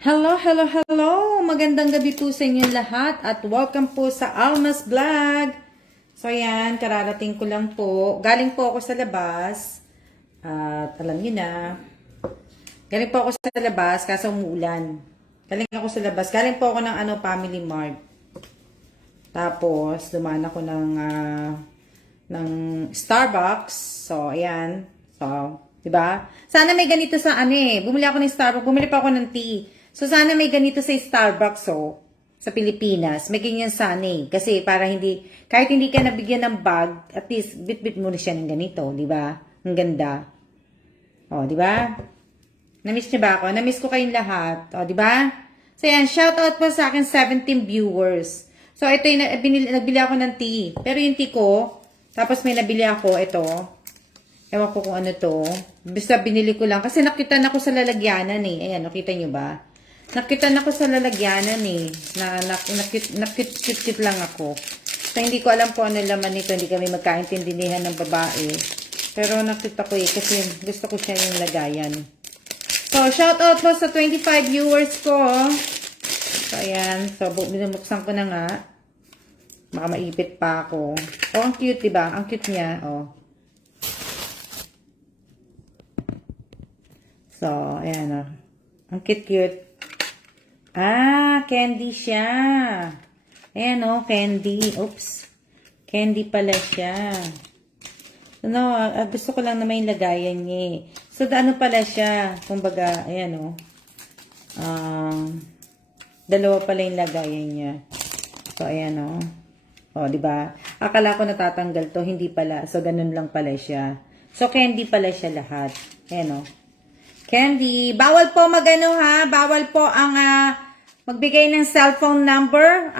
Hello, hello, hello! Magandang gabi po sa inyo lahat at welcome po sa Alma's Vlog. So ayan, kararating ko lang po. Galing po ako sa labas. At alam niyo na, galing po ako sa labas kaso umuulan. Galing ako sa labas. Galing po ako ng Family Mart. Tapos, dumaan ako ng Starbucks. So, ayan. So, diba? Sana may ganito sa Bumili ako ng Starbucks. Bumili pa ako ng tea. So, sana may ganito sa Starbucks, sa Pilipinas. May ganyan sana Kasi para hindi, kahit hindi ka nabigyan ng bag, at least, bit-bit mo na siya ng ganito, di ba? Ang ganda. Di ba? Namiss niyo ba ako? Namiss ko kayong lahat. Di ba? So, yan, shoutout po sa akin 17 viewers. So, ito yung nagbili ako ng tea. Pero yung tea ko, tapos may nabili ako, ito. Ewan ko kung ano to. Basta binili ko lang. Kasi nakita na ko sa lalagyanan Ayan, nakita nyo ba? Nakita na ko sa lalagyanan Nakit lang ako. So, hindi ko alam kung ano laman nito. Hindi kami magkaintindihan ng babae. Pero nakita ko kasi gusto ko siya yung lagayan. So, shout out po sa 25 viewers ko. So, ayan. So, binubuksan ko na nga. Baka maipit pa ako. Ang cute, diba? Ang cute niya, So, ayan, Ang cute. Candy siya. Ayan, candy. Oops. Candy pala siya. No, gusto ko lang na may lagayan niya So, ano pala siya? Kumbaga, ayan, dalawa pala yung lagayan niya. So, ayan, diba? Akala ko natatanggal to. Hindi pala. So, ganun lang pala siya. So, candy pala siya lahat. Ayan, Candy. Bawal po Bawal po ang magbigay ng cellphone number.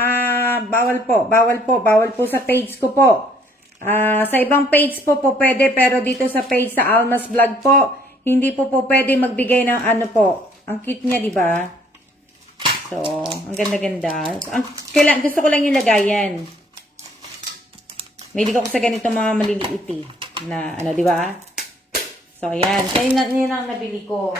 Bawal po. Bawal po sa page ko po. Sa ibang page po pwede, pero dito sa page sa Alma's Vlog po, hindi po pwede magbigay ng po. Ang cute niya, di ba? So, ang ganda-ganda. Gusto ko lang yung lagayan. May ko sa ganito mga maliliit na di ba? So, ayan. So, yun ang nabili ko.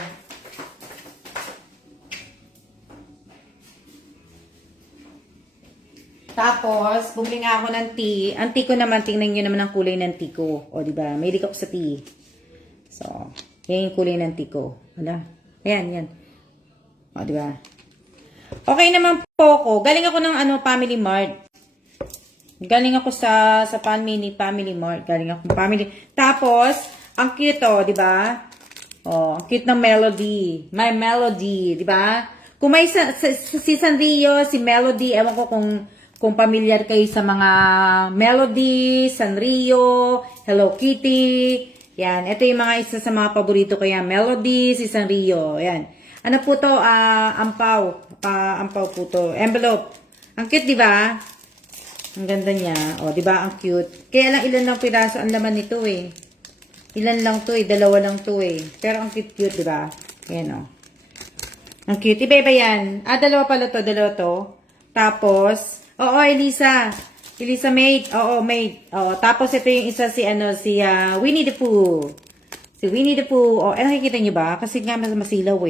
Tapos, bumili nga ako ng tea. Ang tea ko naman, tingnan nyo naman ang kulay ng tea ko. Diba? May ako sa tea. So, yan yung kulay ng tea ko. Wala. Ayan. Diba? Okay naman po ako. Galing ako ng Family Mart. Galing ako sa Family Mart. Galing ako Family. Tapos, ang cute di ba? Ang cute ng Melody. My Melody, di ba? Kung may si Sanrio, si Melody, ewan ko kung familiar kayo sa mga Melody, Sanrio, Hello Kitty. Yan, ito yung mga isa sa mga paborito ko yan. Melody, si Sanrio. Yan. Ano po to? Ampaw. Ampaw po to. Envelope. Ang cute, di ba? Ang ganda niya. Di ba? Ang cute. Kaya lang ilan lang piraso ang laman nito Ilan lang to dalawa lang to Pero ang cute, di ba? Ayan, Ang cute. Iba-iba yan. Dalawa pala to, dalawa to. Tapos, Elisa. Elisa maid. Maid. Tapos ito yung isa si Winnie the Pooh. Si Winnie the Pooh. Nakikita niyo ba? Kasi nga masilaw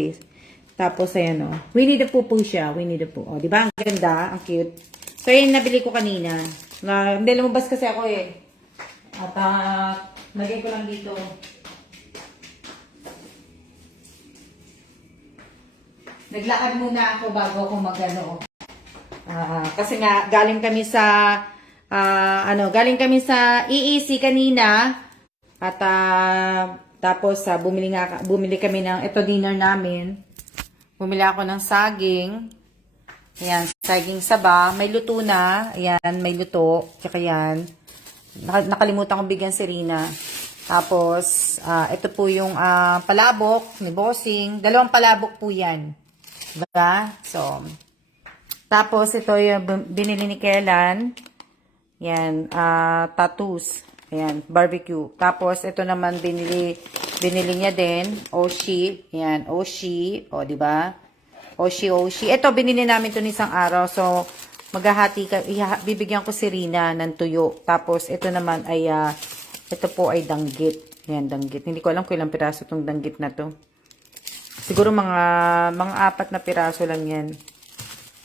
Tapos, ayan, Winnie the Pooh po siya. Winnie the Pooh. Di ba? Ang ganda. Ang cute. So, yun nabili ko kanina. Hindi, lumabas kasi ako At, lagay ko lang dito. Naglakad muna ako bago ako kasi nga galing kami sa galing kami sa EEC kanina at tapos bumili kami ng ito dinner namin. Bumili ako ng saging. Ayan, saging saba, may luto na. Ayan, may luto. Tsaka yan. Nakalimutan kong bigyan si Rina. Tapos, ito po yung palabok ni Bossing. Dalawang palabok po yan. Diba? So, tapos ito yung binili ni Kellan. Yan, tattoos. Ayan, barbecue. Tapos, ito naman binili niya din. Oshi. Yan, Oshi. Diba? Oshi. Ito, binili namin ito isang araw. So, bibigyan ko si Rina ng tuyo. Tapos, ito naman ay, ito po ay danggit. Ayan, danggit. Hindi ko alam kung ilang piraso itong danggit na to. Siguro mga 4 na piraso lang yan.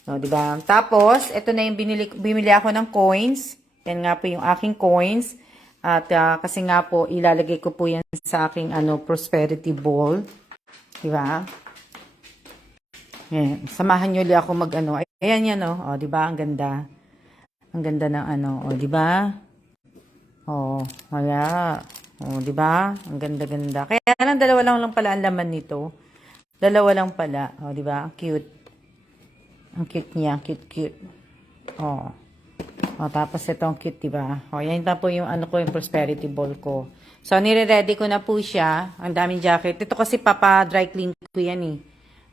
No, di ba? Tapos, ito na yung bumili ako ng coins. Yan nga po yung aking coins. At kasi nga po, ilalagay ko po yan sa aking prosperity ball. Di ba? Yan. Samahan nyo ulit ako Ayan yan, oh. O, di ba? Ang ganda. Ang ganda ng O, di ba? O, kaya. O, di ba? Ang ganda-ganda. Kaya lang, dalawa lang pala ang laman nito. Dalawa lang pala. O, di ba? Ang cute. Ang cute niya. Cute. O. O, tapos ito ang cute, diba? O, yan po yung yung prosperity ball ko. So, nire-ready ko na po siya. Ang daming jacket. Ito kasi dry clean ko yan eh.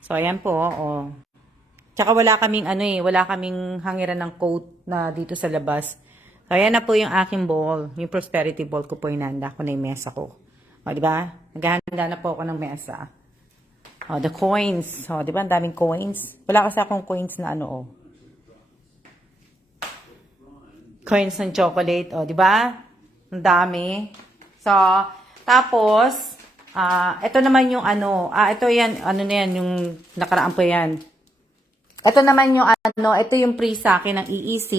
So, ayan po, o. Tsaka wala kaming wala kaming hangiran ng coat na dito sa labas. So, ayan na po yung aking ball. Yung prosperity ball ko po, inanda ko na yung mesa ko. O, diba? Naghahanda na po ako ng mesa. O, the coins. O, diba? Ang daming coins. Wala kasi akong coins na coins ng chocolate, o, di ba? Ang dami. So, tapos, ito naman yung ito yan, na yan, yung nakaraan po yan. Ito naman yung ito yung free sa akin ng EEC.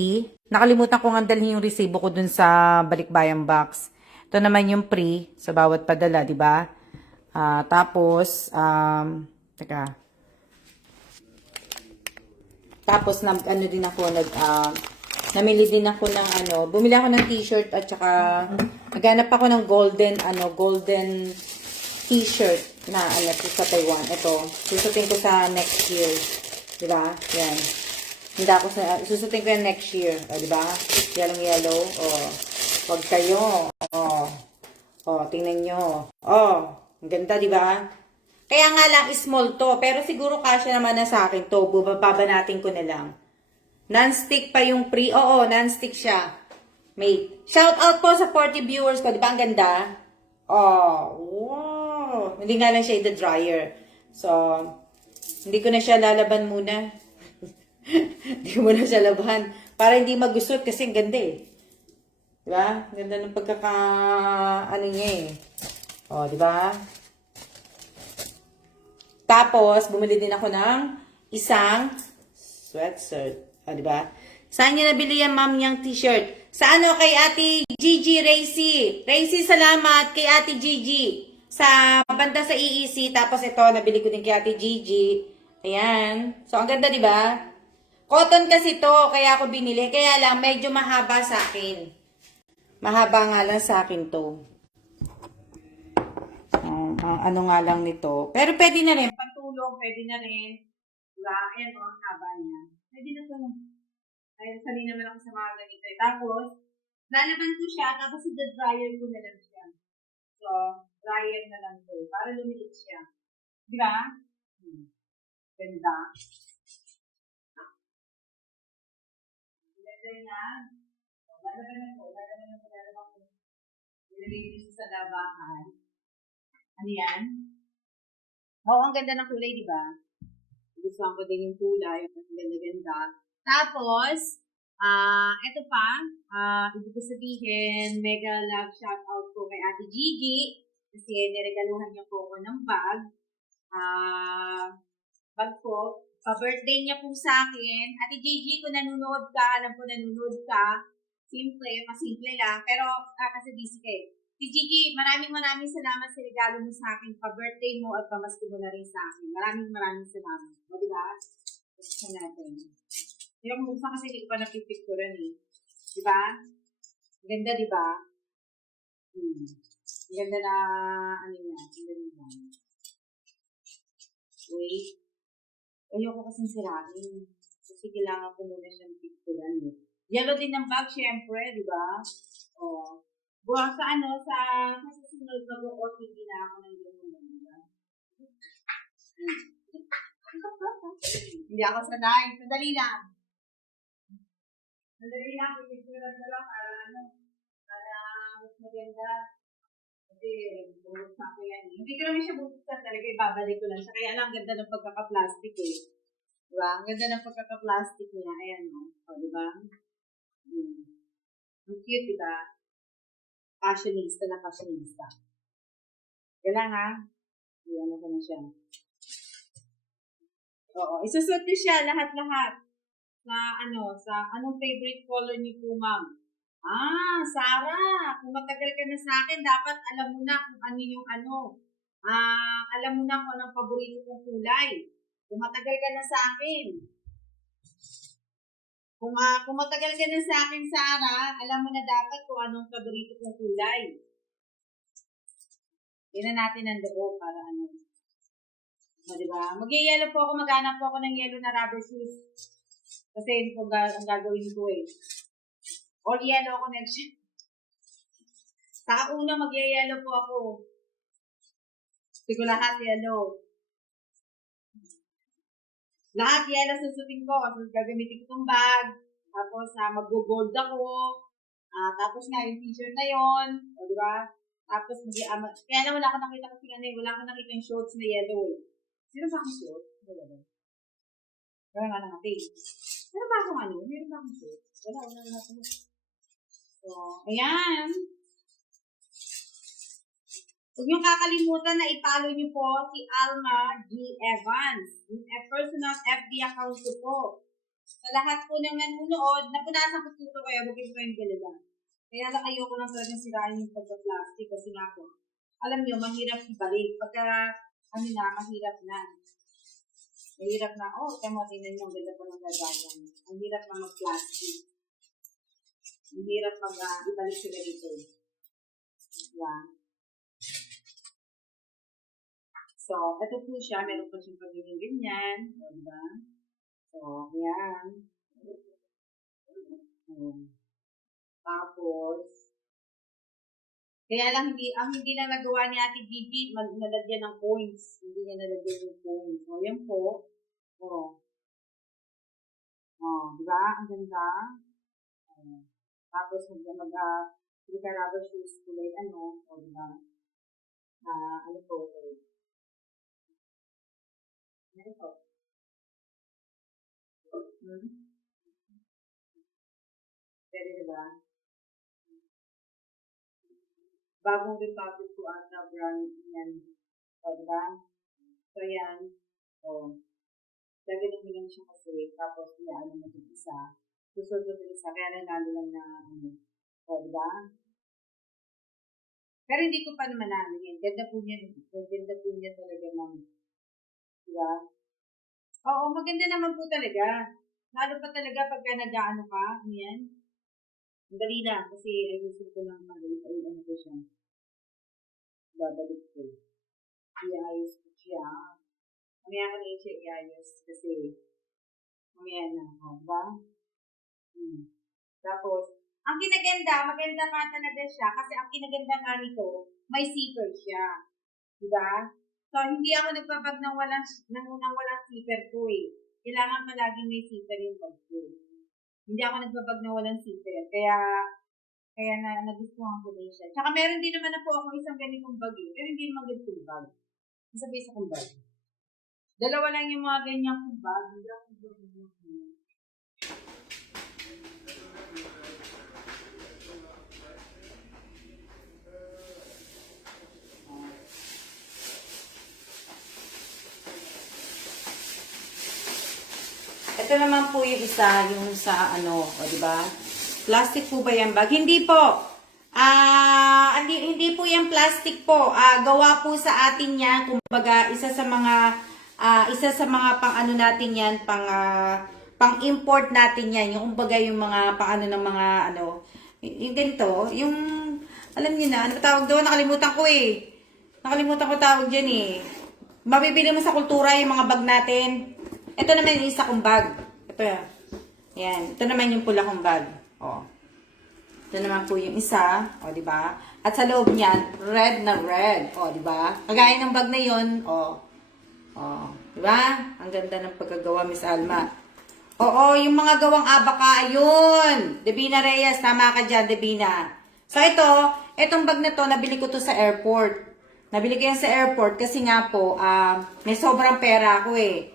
Nakalimutan ko nga dalhin yung resibo ko dun sa balikbayan box. Ito naman yung free sa bawat padala, di ba? Tapos, teka. Tapos, din ako, namili din ako ng bumili ako ng t-shirt at saka naghanap ako ng golden t-shirt na sa Taiwan. Ito, susutin ko sa next year. Diba? Yan. Susutin ko yan next year. O, diba? Yellow. O, wag kayo. O, tingnan nyo. O, ang ganda, diba? Kaya nga lang small to, pero siguro kasya naman na sa akin to. Babanatin ko na lang. Non-stick pa yung free. Oo, non-stick siya. Mate. Shout out po sa 40 viewers ko. Di ba ang ganda? Oh, wow. Hindi nga lang siya i-dryer. So, hindi ko na siya lalaban muna. Hindi ko muna siya laban. Para hindi magusot kasi ang ganda eh. Di ba? Ganda ng niya eh. Oh, di ba? Tapos, bumili din ako ng isang sweatshirt. O, diba? Saan niyo nabili yan, ma'am, yung t-shirt? Sa kay Ate Gigi Racy. Racy, salamat kay Ate Gigi. Sa banda sa EEC. Tapos ito, nabili ko din kay Ate Gigi. Ayan. So, ang ganda, diba? Cotton kasi to, kaya ako binili. Kaya lang, medyo mahaba sa akin. Mahaba nga lang sa akin to. Nga lang nito. Pero pwede na rin. Pantulog, pwede na rin. Diba? Ayan o, ang haba niya. Pwede na ito. Ay, sanay naman ako sa mga ganito. Tapos, lalaban ko siya, tapos i-dryer ko na lang siya. So, dryer na lang ito. Para lumilit siya. Di ba? Ganda. Ganda yan. So, lalaban ko. Nilagay ko sa labahan. Ano yan? Oo, ang ganda ng kulay, di ba? Gusto ko din yung kulay. Ang ganda-ganda. Tapos, ito pa, ibig ko sabihin, mega love shoutout ko kay Ate Gigi kasi niregaluhan niya po ako ng bag. Bag po. Pa-birthday niya po sa akin. Ate Gigi, kung nanonood ka, alam ko nanonood ka, simple, masimple lang, pero kasi busy kayo. Ate Gigi, maraming salamat sa regalo mo sa akin. Pa-birthday mo at pamasko mo na rin sa akin. Maraming salamat. O, diba? Gusto natin. Hindi ako buksan kasi hindi ko pa napipicturan eh. Diba? Ganda, diba? Ganda na, niya. Ganda. Wait. Ayoko kasing sirain. Kasi kailangan ko muna siyang picturan eh. Yellow din ng bag, syempre, diba? O. Buwag sa susunod mag-OTV na ako ng gano'n. Diba? Hindi ako sanay. Sandali lang. Pipicturan ko lang para mas maganda. Kasi bubuksan ko yan. Hindi ko naman siya bubuksan talaga. Ibabalik ko lang siya. Kaya lang, ganda ng pagkaka-plastic eh. Diba? Ang ganda ng pagkaka-plastic niya. Ayan o. O, diba? Ang cute, diba? Fashionista na fashionista. Kaya lang ha. Ayan ko na siya. Oo, isusot niyo siya lahat-lahat. Sa anong favorite color niyo po, ma'am? Sarah, kung matagal ka na sa akin, dapat alam mo na kung ano yung alam mo na kung anong paborito kong kulay. Kung matagal ka na sa akin. Kung matagal ka na sa akin, Sarah, alam mo na dapat kung anong paborito kong kulay. Tingnan natin ang loob para ano. Diba? Mag-yellow po ako, maghanap po ako ng yellow na rubber shoes. Kasi yun po ang gagawin ko eh. All yellow ako next year. Saka una mag-yellow po ako. Hindi ko lahat yellow. Lahat yellow susutin ko. So, gagamitin ko itong bag. Tapos mag-gold ako. Tapos na yung t-shirt na yon, o diba? Tapos kaya na wala akong nakita kasi wala akong nakita yung shorts na yellow eh. Meron ba akong shorts? Wala ba? Wala nga natin. Meron ba akong Meron ba akong shorts? Wala. So, ayan. Huwag niyong kakalimutan na i-follow niyo po si Alma G. Evans. Yung personal FB account ko po. Sa lahat po ng nanonood, napunasan ko ito kaya huwag yung kayong galala. Kaya lang ayoko lang talagang sirain yung pagka-plastic kasi nga po, alam niyo, mahirap ibalik. Pagka, mahirap na. Mahirap na, tingnan niyo, ang ganda po ng lagayan. Ang hirap na mag-plastic. Ang hirap ibalik sa ganito. Yeah. So, ito po siya. Meron po siyang pagiging ganyan. Diba? So, yan. Tapos, kaya lang hindi lang nagawa ni Ate Gigi, nalagyan ng coins. Hindi niya nalagyan ng coins. So, yan po. Diba? Ang ganda. Tapos, rubber shoes kulay diba? Ano po, meron po. Pwede diba? Bagong Republic po ata brand yan. Diba? So, yan. Lagyan mo lang siya kasi, tapos mo ito isa. Susunod mo ito isa, kaya nanalo lang na diba? Pero hindi ko pa naman yan. Ganda po niya talaga ng, diba? Oo, maganda naman po talaga. Lalo pa talaga pagka nag-ano ka, yan. Ang dali lang, kasi ayusin ko lang ko siya. Babalik ko. I-ayos ko siya. Mamaya ko na siya i-ayos kasi mamaya na, diba? Tapos, ang maganda nga talaga siya kasi ang kinaganda nga nito, may zipper siya. Diba? So, hindi ako nagbabag ng walang zipper ko eh. Kailangan palaging may zipper yung bag ko. Hindi ako nagbabag ng walang zipper. Kaya nagustuhan ko din siya. Tsaka meron din naman na po ako isang ganitong bag eh. Pero hindi naman ganitong bag. Sabi sa kong bag. Dalawa lang yung mga ganyang kong bag. Hindi ako nagbabag ng Ito naman po yung isa, yung sa di ba? Plastic po ba yan bag? Hindi po. Hindi po yan plastic po. Gawa po sa atin yan. Kumbaga, isa sa mga pang natin yan, pang import natin yan. Yung kumbaga yung mga ng mga yung ganito, yung alam niyo na, ano tawag doon? Nakalimutan ko eh. Nakalimutan ko tawag dyan eh. Mabibili mo sa kultura yung mga bag natin. Ito naman yung isa kong bag. Ito yan. Yan. Ito naman yung pula kong bag. Ito naman po yung isa. Di ba? At sa loob niyan, red na red. Di ba? Kagaya ng bag na yun. Di ba? Ang ganda ng pagkagawa, Miss Alma. Yung mga gawang abaka, ayun. Debina Reyes, tama ka dyan, Debina. So itong bag na to, nabili ko to sa airport. Nabili ko yan sa airport kasi nga po, may sobrang pera ako eh.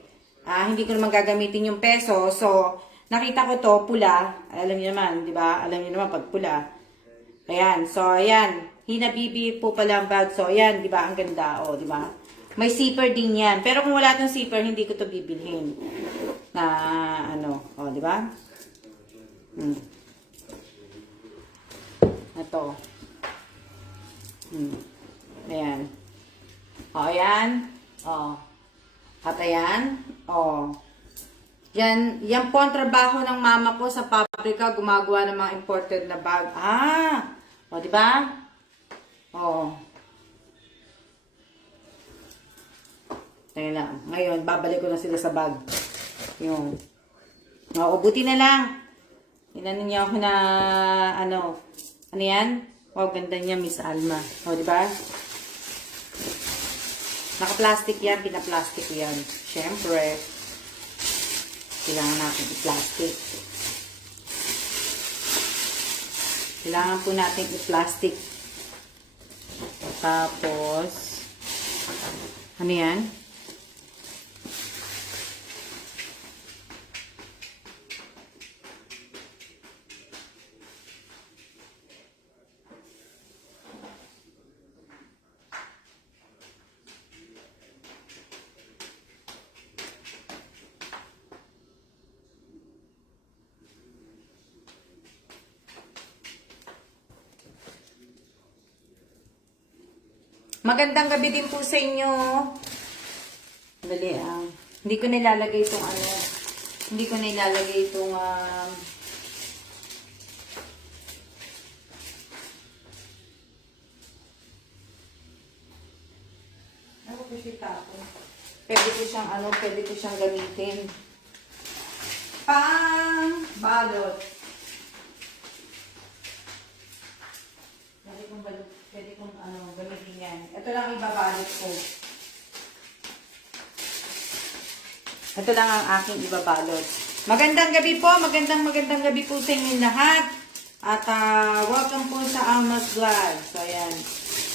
Hindi ko naman gagamitin yung peso. So, nakita ko to, pula. Alam niyo naman, di ba? Alam niyo naman pag pula. Ayan. So, ayan. Hinabibi po pala ang bag. So, ayan, di ba? Ang ganda. Di ba? May zipper din yan. Pero kung wala tong zipper, hindi ko to bibilhin. Na ano, o, di ba? Ito. Ayan. O, ayan. O. At ayan. O. Yan po ang trabaho ng mama ko sa pabrika, gumagawa ng mga imported na bag. O, di ba? O. Teka lang. Ngayon, babalik ko na sila sa bag. Yung. O, buti na lang. Inano niya ako na, ano yan? Wow, ganda niya, Miss Alma. O, di ba? Naka-plastic yan, pina-plastic yan. Siyempre. Kailangan natin i-plastic. Kailangan po natin i-plastic. Tapos, ano yan? Magandang gabi din po sa inyo. Dali, hindi ko nilalagay itong ano. Hindi ko nilalagay itong ano ko siya tapon. Pwede ko siyang gamitin. Pang balot. Pwede kong gamitin yan. Ito lang ibabalot ko. Ito lang ang aking ibabalot. Magandang gabi po. Magandang gabi po sa inyo lahat. At welcome po sa Alma's Vlog. So, ayan.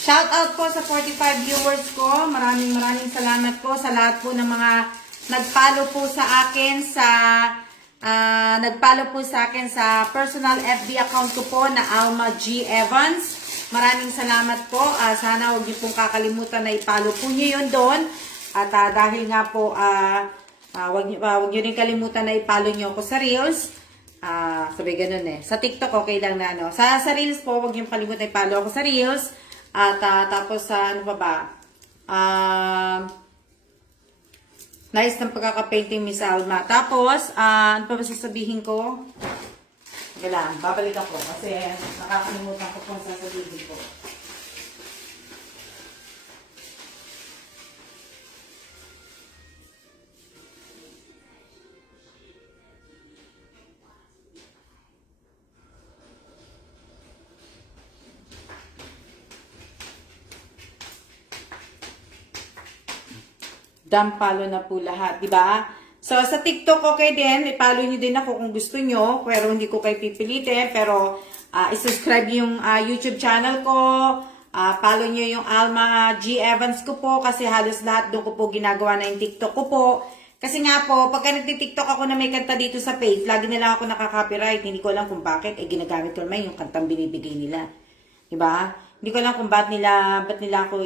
Shout out po sa 45 viewers ko. Maraming salamat po sa lahat po ng mga nag-follow po sa akin sa personal FB account ko po na Alma G. Evans. Maraming salamat po. Sana huwag niyo pong kakalimutan na i-follow po niyo yun doon. At dahil nga po, huwag niyo rin kalimutan na i-follow niyo ako sa Reels. Sabi ganun eh. Sa TikTok, okay lang na ano. Sa Reels po, huwag niyo kalimutan i-follow ako sa Reels. At tapos, ano pa ba? Nice ng pagkaka-painting, Miss Alma. Tapos, ano pa ba sasabihin ko? Kailangan, babalik ako kasi nakakalimutan ko kung sasabihin ko. Follow na po lahat, di ba? So, sa TikTok, okay din. I-follow nyo din ako kung gusto nyo. Pero hindi ko kayo pipilitin. Pero, i-subscribe yung YouTube channel ko. Follow nyo yung Alma G. Evans ko po. Kasi halos lahat doon ko po ginagawa na yung TikTok ko po. Kasi nga po, pagka nagti-TikTok ako na may kanta dito sa page, lagi nila ako nakaka-copyright. Hindi ko alam kung bakit. Ginagamit ko naman yung kantang binibigay nila. Diba? Hindi ko alam kung ba't nila ako,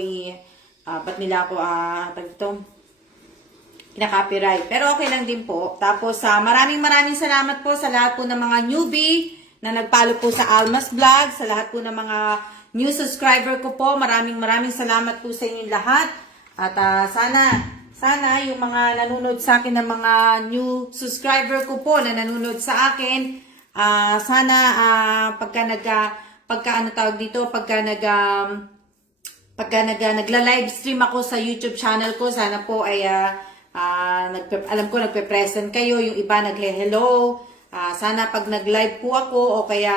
na-copyright. Pero okay lang din po. Tapos, maraming salamat po sa lahat po ng mga newbie na nag-follow po sa Alma's Vlog, sa lahat po ng mga new subscriber ko po. Maraming salamat po sa inyo lahat. At sana yung mga nanonood sa akin ng mga new subscriber ko po na nanonood sa akin, sana pagka nagla-live stream ako sa YouTube channel ko, sana po ay alam ko nagpe-present kayo, yung iba nagle-hello. Sana pag nag-live po ako o kaya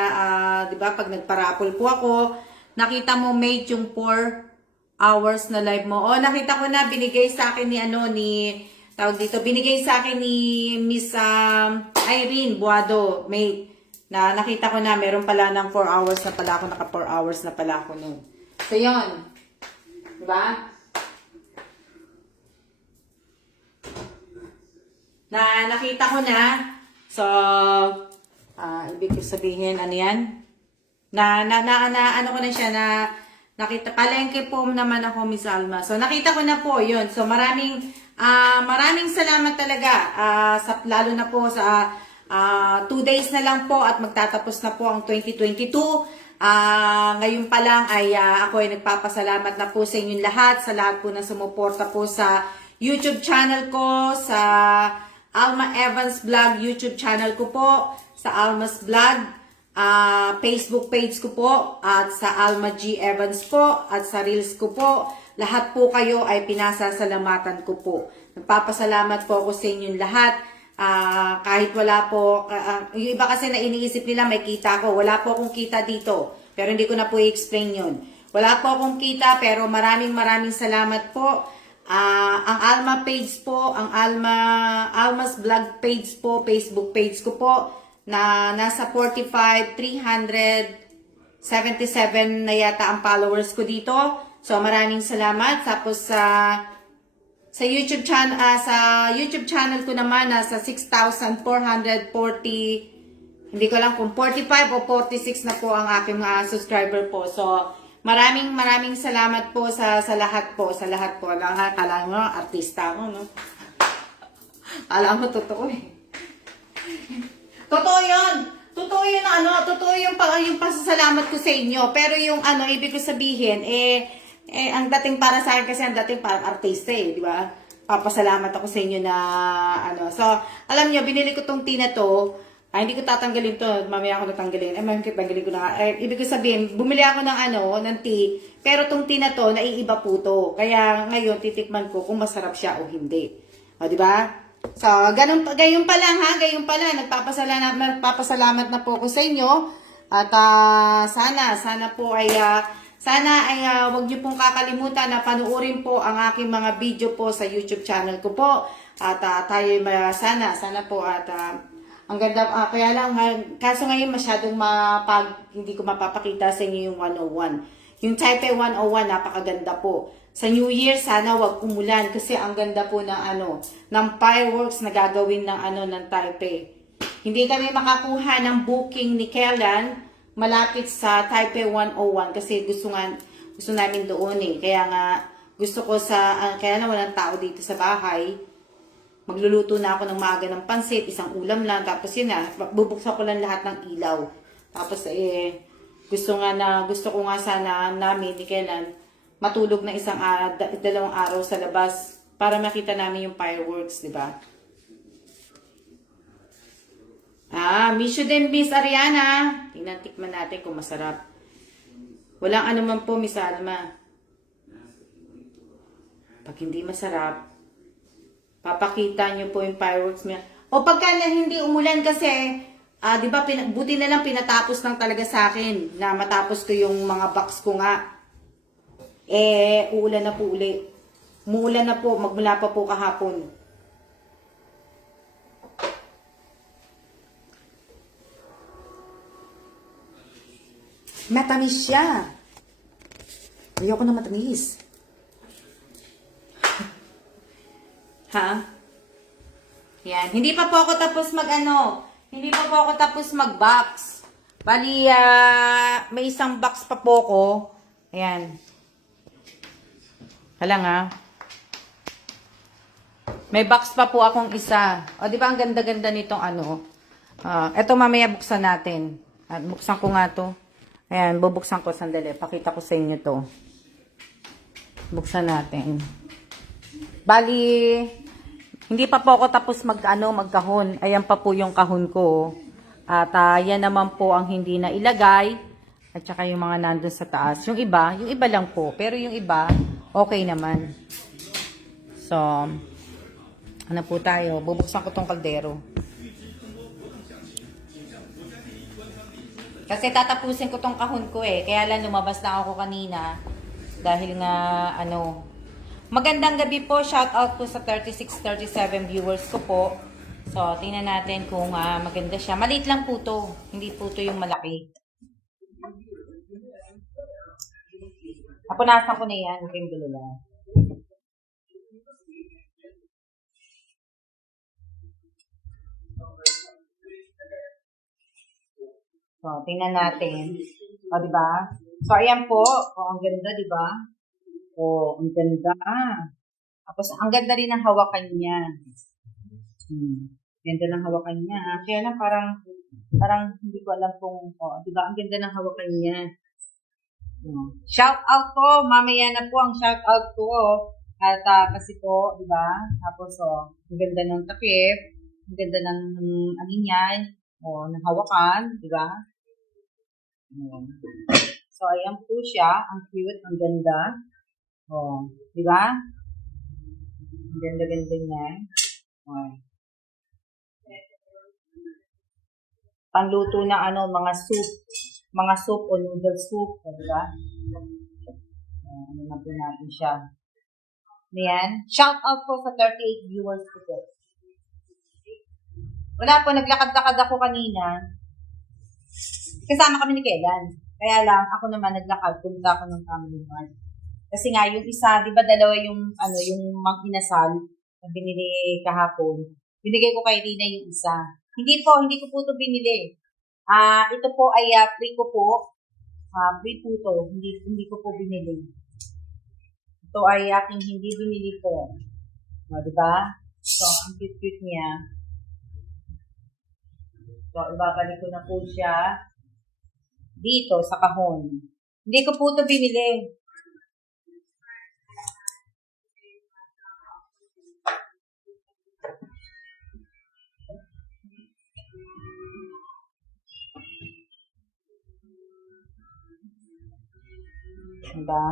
'di ba pag nagparapol po ako, nakita mo mate yung 4 hours na live mo. O nakita ko na binigay sa akin binigay sa akin ni Miss Irene Buado, mate. Na nakita ko na meron pala ng 4 hours na pala ako, naka 4 hours na pala ako noon. So 'yon. 'Di ba? Na nakita ko na. So, ibig ko sabihin, ano yan? Ano ko na siya, palengke po naman ako, Miss Alma. So, nakita ko na po yun. So, maraming salamat talaga. Lalo na po sa 2 days na lang po at magtatapos na po ang 2022. Ngayon pa lang ay ako ay nagpapasalamat na po sa inyong lahat, sa lahat po na sumuporta po sa YouTube channel ko, sa Alma Evans Vlog YouTube channel ko po, sa Alma's Vlog Facebook page ko po, at sa Alma G. Evans po, at sa Reels ko po. Lahat po kayo ay pinasasalamatan ko po. Nagpapasalamat po ako sa inyong lahat. Kahit wala po, yung iba kasi na iniisip nila may kita ko. Wala po akong kita dito. Pero hindi ko na po i-explain yun. Wala po akong kita, pero maraming salamat po. Ang Alma page po, ang Alma's Vlog page po, Facebook page ko po, na nasa 377 na yata ang followers ko dito. So maraming salamat. Tapos sa YouTube channel ko naman nasa 6,440, hindi ko alam kung 45 o 46 na po ang aking subscriber po. So maraming salamat po sa lahat po, Kala mo artista ako, no? Kala mo totoo eh. Totoo yun. Totoo yung pasasalamat ko sa inyo. Pero yung ibig ko sabihin, ang dating para sa akin kasi ang dating parang artista di ba? Papasalamat ako sa inyo na, So, alam nyo, binili ko tong tea na to. Hindi ko tatanggalin to. Mamaya ako natanggalin. Tanggalin ko na. Ibig ko sabihin, bumili ako ng tea. Pero tong tea na to, naiiba po to. Kaya ngayon, titikman ko kung masarap siya o hindi. O, di ba? So, gayon pa lang. Nagpapasalamat na po ako sa inyo. At sana po ay wag niyo pong kakalimutan na panuorin po ang aking mga video po sa YouTube channel ko po. At tayo sana po at ang ganda, kaya lang, kaso ngayon masyadong hindi ko mapapakita sa inyo yung 101. Yung Taipei 101, napakaganda po. Sa New Year, sana wag umulan kasi ang ganda po ng fireworks na gagawin ng Taipei. Hindi kami makakuha ng booking ni Kellan malapit sa Taipei 101 kasi gusto namin doon Kaya nga, gusto ko kaya na walang tao dito sa bahay. Magluluto na ako ng maaga ng pansit, isang ulam lang, tapos yun bubuksan ko lang lahat ng ilaw. Tapos gusto ko nga sana namin ni Kellan matulog na 2 araw sa labas para makita namin yung fireworks, di ba? Miss you din, Miss Ariana. Tikman natin kung masarap. Walang anuman po, Miss Alma. Pag hindi masarap, papakita nyo po yung fireworks niya. O pagka hindi umulan kasi, di ba, buti na lang pinatapos lang talaga sa akin na matapos ko yung mga box ko nga. Uulan na po uli. Muulan na po, magmula pa po kahapon. Matamis siya. Ayoko na matamis. Ha? Yan. Hindi pa po ako tapos Hindi pa po ako tapos mag-box. Bali, may isang box pa po ko. Ayan. Hala may box pa po akong isa. O, di ba ang ganda-ganda nitong Ito mamaya buksan natin. At buksan ko nga to. Ayan, bubuksan ko sandali. Pakita ko sa inyo to. Buksan natin. Bali, hindi pa po ako tapos magkahon. Ayan pa po yung kahon ko. At yan naman po ang hindi na ilagay. At saka yung mga nandun sa taas. Yung iba lang po. Pero yung iba, okay naman. So, po tayo? Bubuksan ko tong kaldero. Kasi tatapusin ko tong kahon ko Kaya lang lumabas na ako kanina. Dahil nga, magandang gabi po. Shout out po sa 36-37 viewers ko po. So, tingnan natin kung maganda siya. Maliit lang po to. Hindi po to yung malaki. Napunasan ko na yan. Huwag kayong gulula. So, tingnan natin. O, diba? So, ayan po. Oh, ang ganda, di ba? Oh, ang ganda. Tapos, ang ganda rin ng hawakan niya. Ganda ng hawakan niya. Kaya lang parang hindi ko alam kung, oh, di ba? Ang ganda ng hawakan niya. Shout out po. Mamaya na po ang shout out ko. At kasi po, di ba? Tapos, oh, ang ganda ng takip. Ang ganda ng ano niyan. Oh, ng hawakan. Di ba? So, ayan po siya. Ang cute. Ang ganda. Oh, di ba? Ang ganda-ganda niya. Oh. Panluto na mga soup o noodle soup, di ba? Ano na po natin siya. Ayan. Shout out po sa 38 viewers ko po. Wala po, naglakad-lakad ako kanina. Kasama kami ni Kelan. Kaya lang, ako naman naglakad, punta ako ng Family Mart. Kasi nga, yung isa, di ba dalawa yung mag-inasal na binili kahapon. Binigay ko kay Rina yung isa. Hindi ko po ito binili. Ito po ay free ko po. Free po ito. Hindi ko po binili. Ito ay aking hindi binili po. Diba? So, ang cute-cute niya. So, ibabalik ko na po siya dito sa kahon. Hindi ko po ito binili. Diba?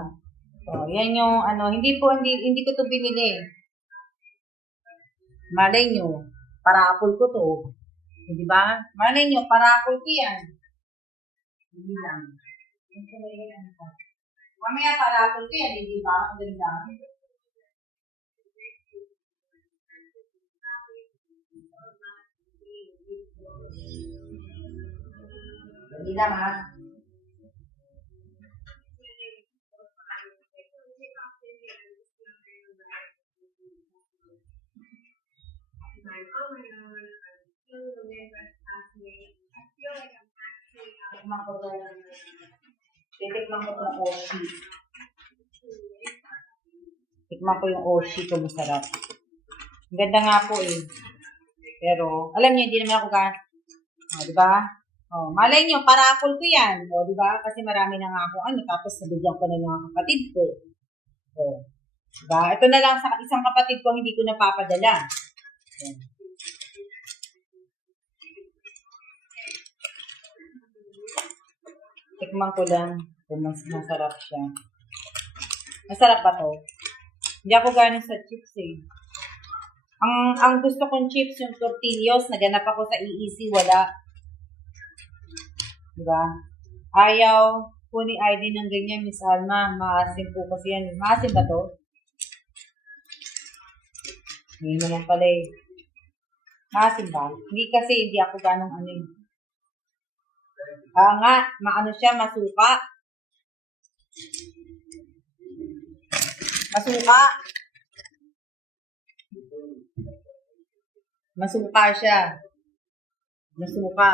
So, yan yung hindi ko to binili. Malay nyo, parapol ko to. Diba? Malay nyo, parapol ko yan. Hindi lang. Mamaya parapol ko yan, hindi ba? Ang ganda. Dali lang ha. Tikman ko to. Titikman ko itong Oshi. Tikman ko yung Oshi ko, masarap. Ang ganda nga po eh. Pero, alam niyo, hindi naman ako diba? Malay niyo, parapol ko yan. Diba? Kasi marami na nga ako tapos nabigyan ko na yung mga kapatid ko. Diba? Ito na lang sa isang kapatid ko, hindi ko napapadala. Tikman ko lang kung masarap siya. Masarap ba to? Hindi ako galing sa chips eh. Ang gusto kong chips yung tortillos, naganap ako sa EEC, wala. Diba? Ayaw po ni ID ng ganyan, Miss Alma. Maasim po kasi yan. Maasim ba to? Hindi naman pala eh. Maasim ba? Hindi kasi, hindi ako ganong nga, siya, masuka. Masuka. Masuka siya. Masuka.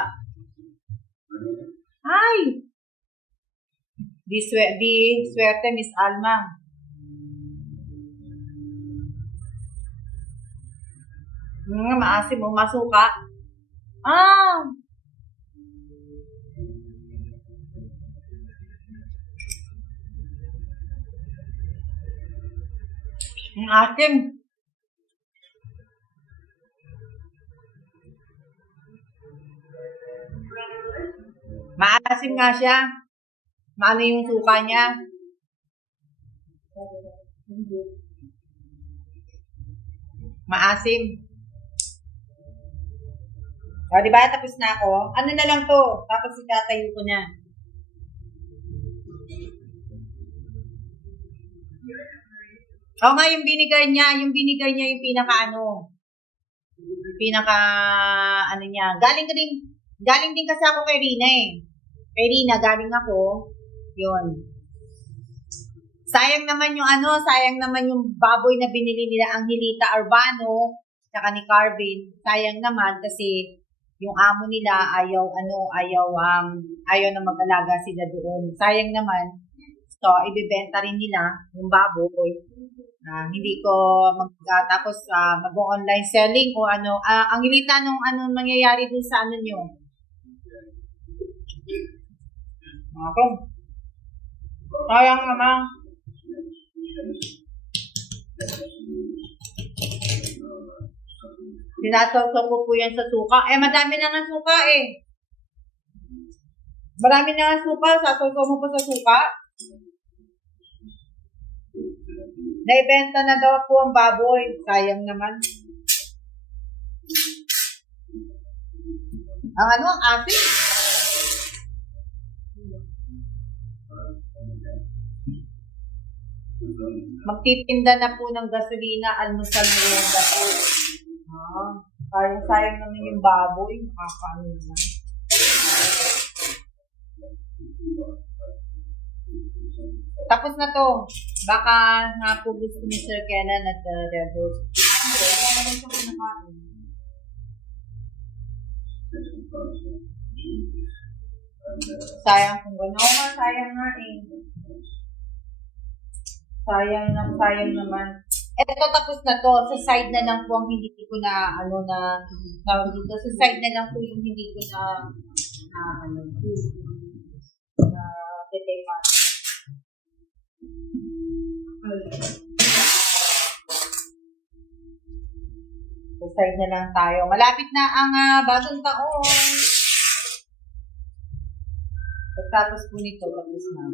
Ay! Di swerte, Miss Alma. Maasim mo, masuka. Ang asim. Maasim nga siya. Maano yung suka niya. Maasim. Diba? Tapos na ako. Ano na lang to? Tapos itatayo ko na. Nga, yung binigay niya yung pinaka niya. Galing din kasi ako kay Rina eh. Kay Rina, galing ako. Yun. Sayang naman yung baboy na binili nila Angelita Urbano, tsaka ni Carvin. Sayang naman kasi yung amo nila ayaw na mag-alaga sila doon. Sayang naman. So, ibebenta rin nila yung baboy. Hindi ko tapos mag-online selling o ano. Ang ilita nung ano mangyayari dun sa ano nyo. Okay. Sayang naman. Sinasawsaw ko po yan sa suka. Madami na nga suka eh. Marami na nga suka. Sasawsaw mo pa sa suka. Naibenta na daw po ang baboy. Sayang naman. Ang asin? Magtitinda na po ng gasolina, almusal merienda po. Sayang naman yung baboy. Nakakaano naman. Tapos na to. Baka nga po gusto ni Sir Kenan at Red Rose. Wala naman siya kinakain. Sayang kung gano'n. Sayang nga eh. Sayang naman. Eto tapos na to. Sa side na lang po ang hindi ko na dito. Sa side na lang po yung hindi ko na tetepan. Sa side na lang tayo. Malapit na ang bagong taon. Pagkatapos po nito, tapos na.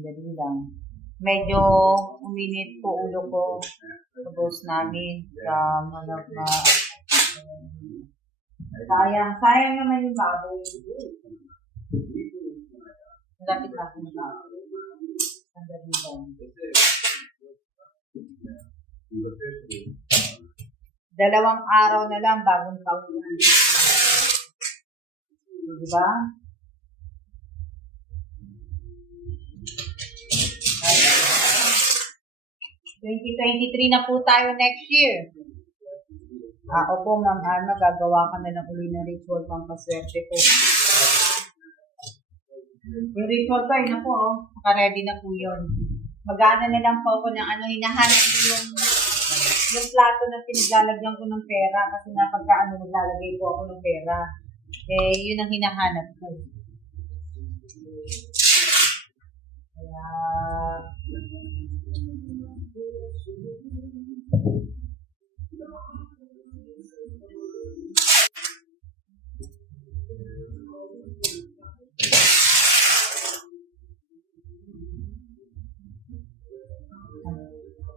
Dali lang. Medyo uminit po ulo ko sa boss namin sa sayang naman yung baboy. Lapit na akong baboy. Ang dali lang. 2 araw na lang bagong taon na. Diba? 2023 na po tayo next year. Opo, Ma'am Alma, gagawa ka na lang uli ng ritual pang paswerte ko. Yung ritual ko, yun na po, naka-ready na po yun. Mag-aana na lang po ako ng hinahanap ko yung plato na pinaglalagyan ko ng pera kasi na maglalagay po ako ng pera. Yun ang hinahanap ko. Kaya,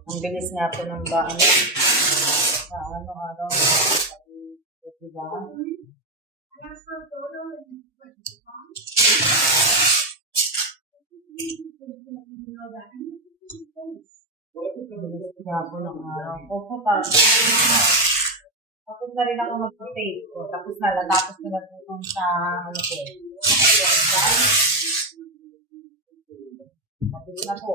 ang bilis nga po ng araw. Diba? Bilis nga po ng araw. Opo, tapos na rin ako mag-tape ko. Tapos ko na po itong sa ko. Tapos na po.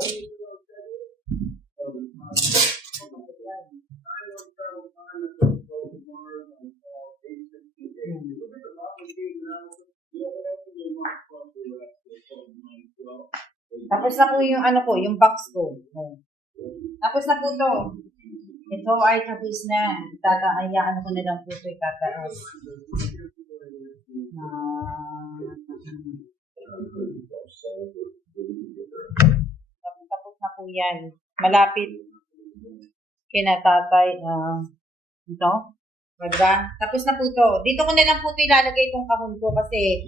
Tapos na po yung yung box ko. Tapos na po to. Ito ay tapos na. Tatayaan ko na lang po ito itataas. Tapos na po yan. Malapit kina tatay. Ito. Diba? Tapos na po ito. Dito ko na lang po ito ilalagay itong kahon ko kasi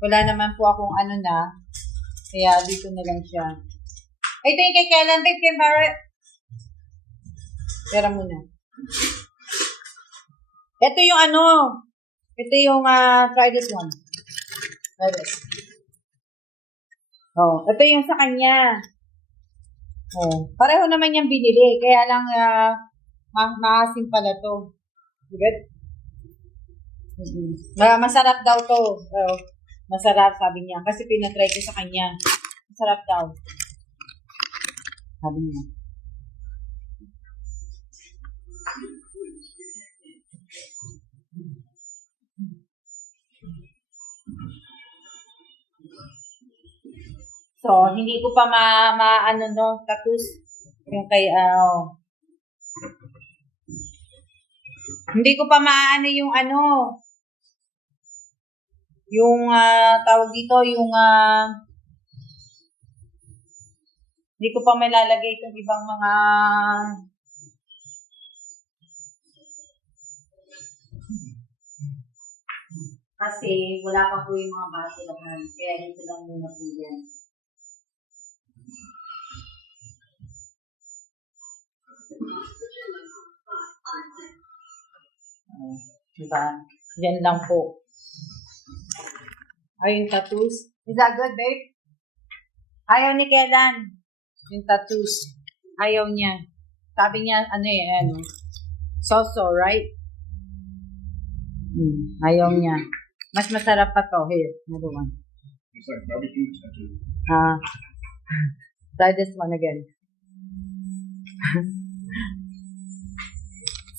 wala naman po akong na. Kaya dito na lang siya. Ito yung kay Kailan, babe, kay Barrett. Pera muna. Ito yung ito yung, try this one. Try this. Ito yung sa kanya. Pareho naman yung binili. Kaya lang, maasim pala to. Good? Masarap daw to. Masarap, sabi niya. Kasi pinatry ko sa kanya. Masarap daw. Sabi niya. So, hindi ko pa ano no, tattoos. Yung kay, hindi ko pa maano yung ano, yung, tawag dito, yung, hindi ko pa malalagay itong ibang mga, kasi wala pa po yung mga basulahan. Kaya dito lang muna po yan. Diba? Yan lang po. Ay, yung tattoos. Is that good, babe? Ayaw ni Kellan. Yung tattoos. Ayaw niya. Sabi niya, ano so, right? Ayaw niya. Mas masarap pa to. Here, another one. It's like barbecue tattoo. Try this one again.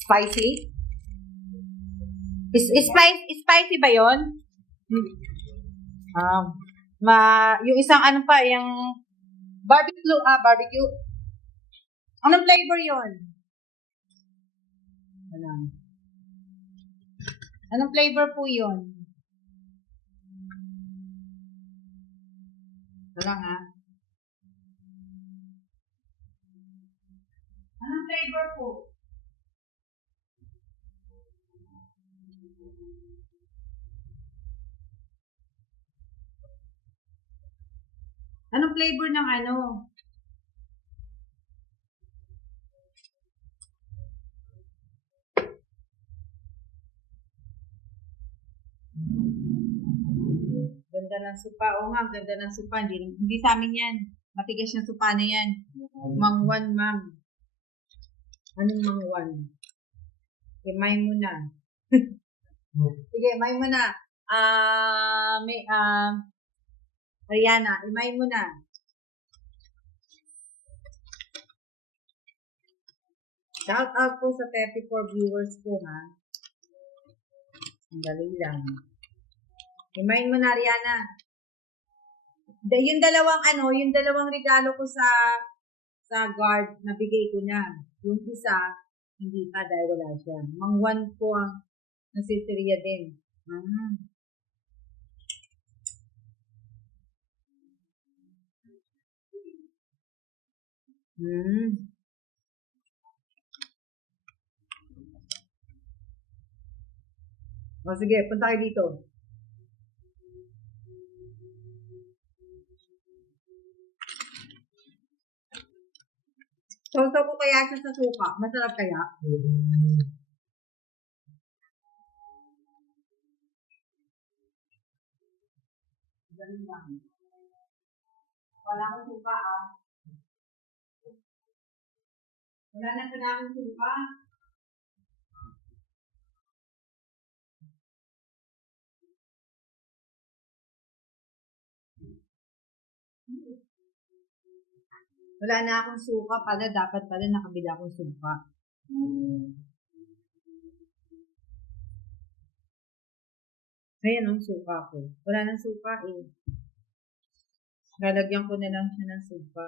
Spicy? Spicy ba yun? Yung isang ano pa, yung barbecue. Anong flavor yun? Anong flavor po yun? Wala nga. Anong flavor po? Anong flavor ng ano? Ganda ng supa. Oo nga, ganda ng supa. Hindi sa amin yan. Matigas yung supa na yan. Mangwan, ma'am. Anong mangwan? Imay mo na. Sige, imay mo na. Ariana, imay mo na. Shout out po sa 34 viewers ko, ha. Ang dali lang. Imay mo na, Ariana. Yung dalawang regalo ko sa guard, nabigay ko na. Yung isa, hindi pa dahil wala siya. Mangwan ko ang nasisiriya din. O sige, punta kayo dito. So ko kaya siya sa suka. Masarap kaya? Ganun lang. Wala akong suka, Wala na akong suka. Wala na akong suka pala. Dapat pala nakabili akong suka. Ayan ang suka ko. Wala nang suka eh. Lalagyan ko na lang siya ng suka.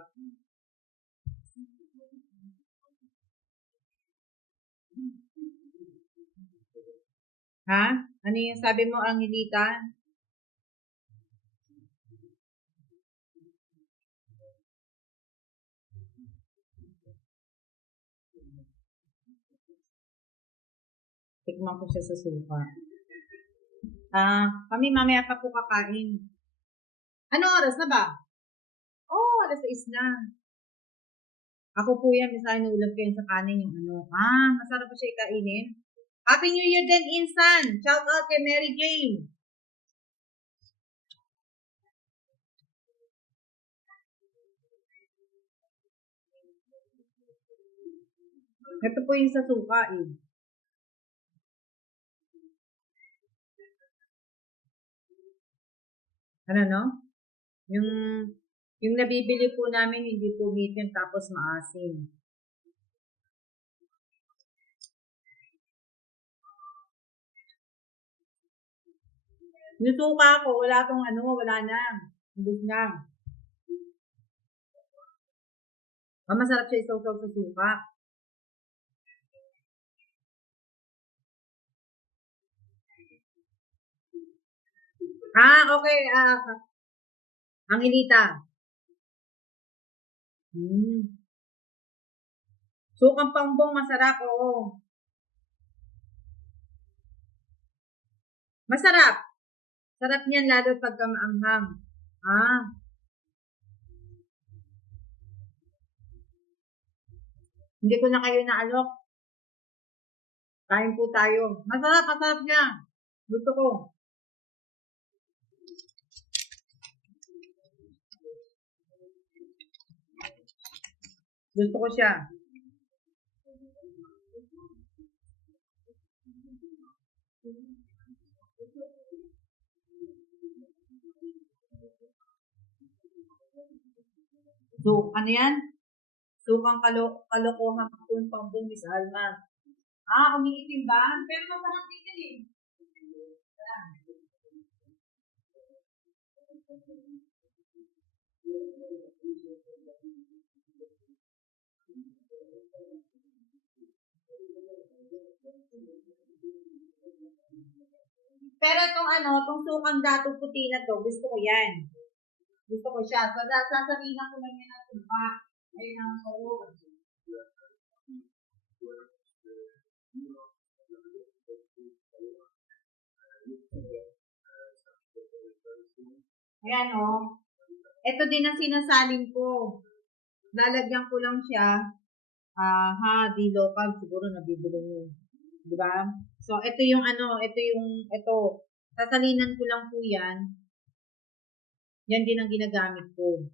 Ha? Ano yung sabi mo, Angelita? Tikman ko siya sa suka. Kami mamaya pa po kakain. Ano oras na ba? Oh, alas 6 na. Ako po yan, minsan inuulam ko yan sa kanin yung ano. Masarap pa siya ikainin. Happy New Year din, Insan! Shout out kay Mary Jane! Ito po yung sa suka eh. Ano, no? Yung, yung nabibili po namin, hindi po medium tapos maasim. Yung suka ko, wala tong ano, wala na. Ubus na. Masarap siya isaw-saw sa suka. Okay. Ang ilita. Sukang pangbong masarap, oo. Masarap. Sarap niyan lalo pagka maanghang. Hindi ko na kayo naalok. Kain po tayo. Masarap niya. Gusto ko. Gusto ko siya. So, ano yan? Sukang kalokohan po yung pambong Miss Alma. Umiitim ba? Pero masarap din yan eh. Pero itong sukang dato puti na to, gusto ko yan. Gusto ko siya. So, sasabihin ko lang yan ang suka. Ayun ang suko. Ayan Ito din ang sinasalin ko. Lalagyan ko lang siya. Di local. Siguro nabibili nyo. Diba? So, ito. Sasalinan ko lang po yan. Yan din ang ginagamit ko.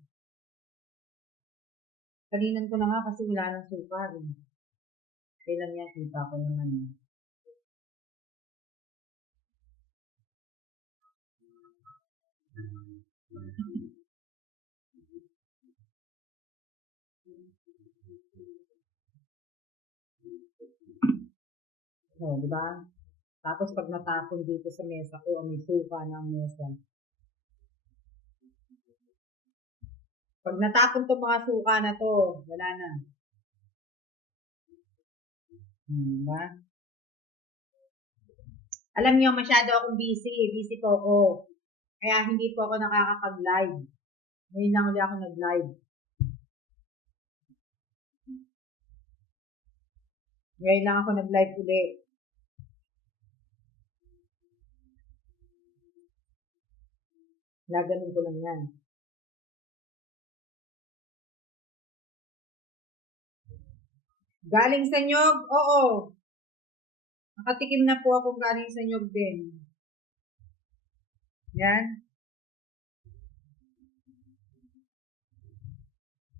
Salinan ko na nga kasi wala ng suka. Kailan yan? Kita ko naman. Diba? Tapos pag natapon dito sa mesa ko, may suka ng mesa. Pag natapon to mga suka na to, wala na. Diba? Alam niyo, masyado akong busy. Busy po ako. Kaya hindi po ako nakakapag-live. Ngayon lang ulit ako nag-live. Ngayon lang ako nag-live ulit. Laganin ko lang yan. Galing sa nyog? Oo. Nakatikim na po akong galing sa nyog din. Yan.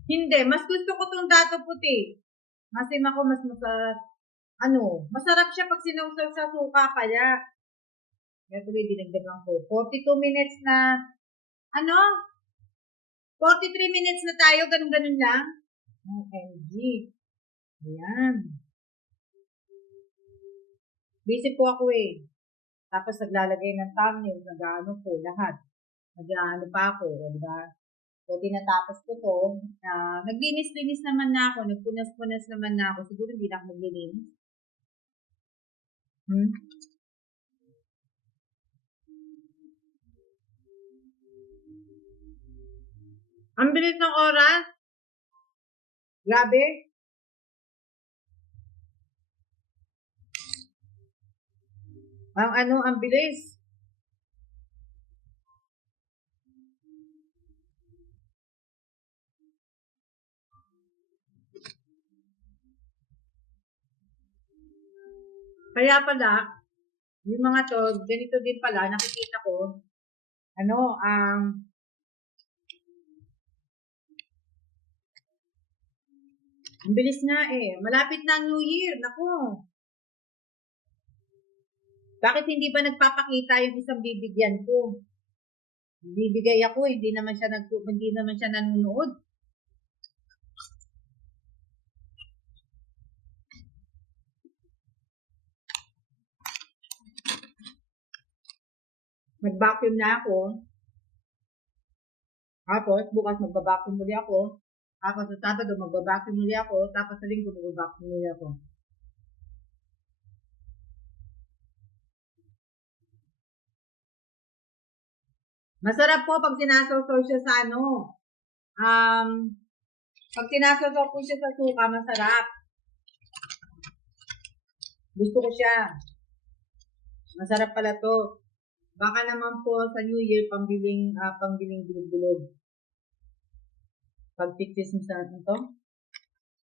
Hindi. Mas gusto ko tong dato puti. Masim ako mas masarap siya pag sinawsaw sa suka kaya. Kaya tuloy dinagdagan ko. 42 minutes na, 43 minutes na tayo, ganun-ganun lang. OMG. Ayan. Busy po ako eh. Tapos naglalagay ng thumbnail, nag-ano po, lahat. Nag-ano pa ako, diba? So, tinatapos ko to. Naglinis-linis naman na ako, nagpunas-punas naman na ako. Siguro hindi na ako maglinis. Ang bilis ng oras. Grabe. Ang bilis. Kaya pala, yung mga to, ganito din pala, nakikita ko, ang bilis nga eh. Malapit na ang New Year. Naku. Bakit hindi ba nagpapakita yung isang bibigyan ko? Bibigay ako, hindi naman siya nanonood. Mag-vacuum na ako. Tapos, bukas magba-vacuum muli ako. Tapos, sa Sabado, magba-vacuum muli ako. Tapos, sa Linggo, magba-vacuum muli ako. Masarap po pag sinasawsaw siya sa pag sinasawsaw po siya sa suka, masarap. Gusto ko siya. Masarap pala to. Baka naman po sa New Year, pambiling bilog-bilog. Pagchichismisan ito.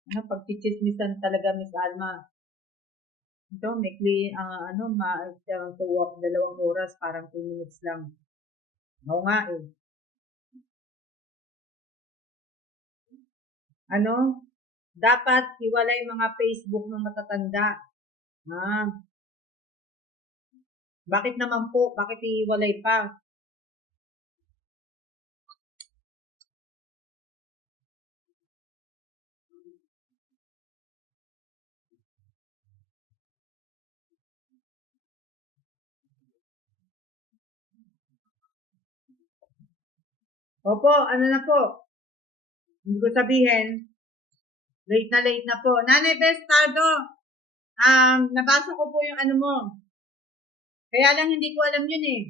Pagchichismisan talaga, Miss Alma. Ito, may tuwak 2 oras, parang 2 minutes lang. Oo nga eh. Dapat hiwalay mga Facebook ng matatanda. Bakit naman po? Bakit hiwalay pa? Opo, ano na po? Hindi ko sabihin. Late na po. Nanay Bestardo, nabasa ko po yung ano mo. Kaya lang hindi ko alam yun eh.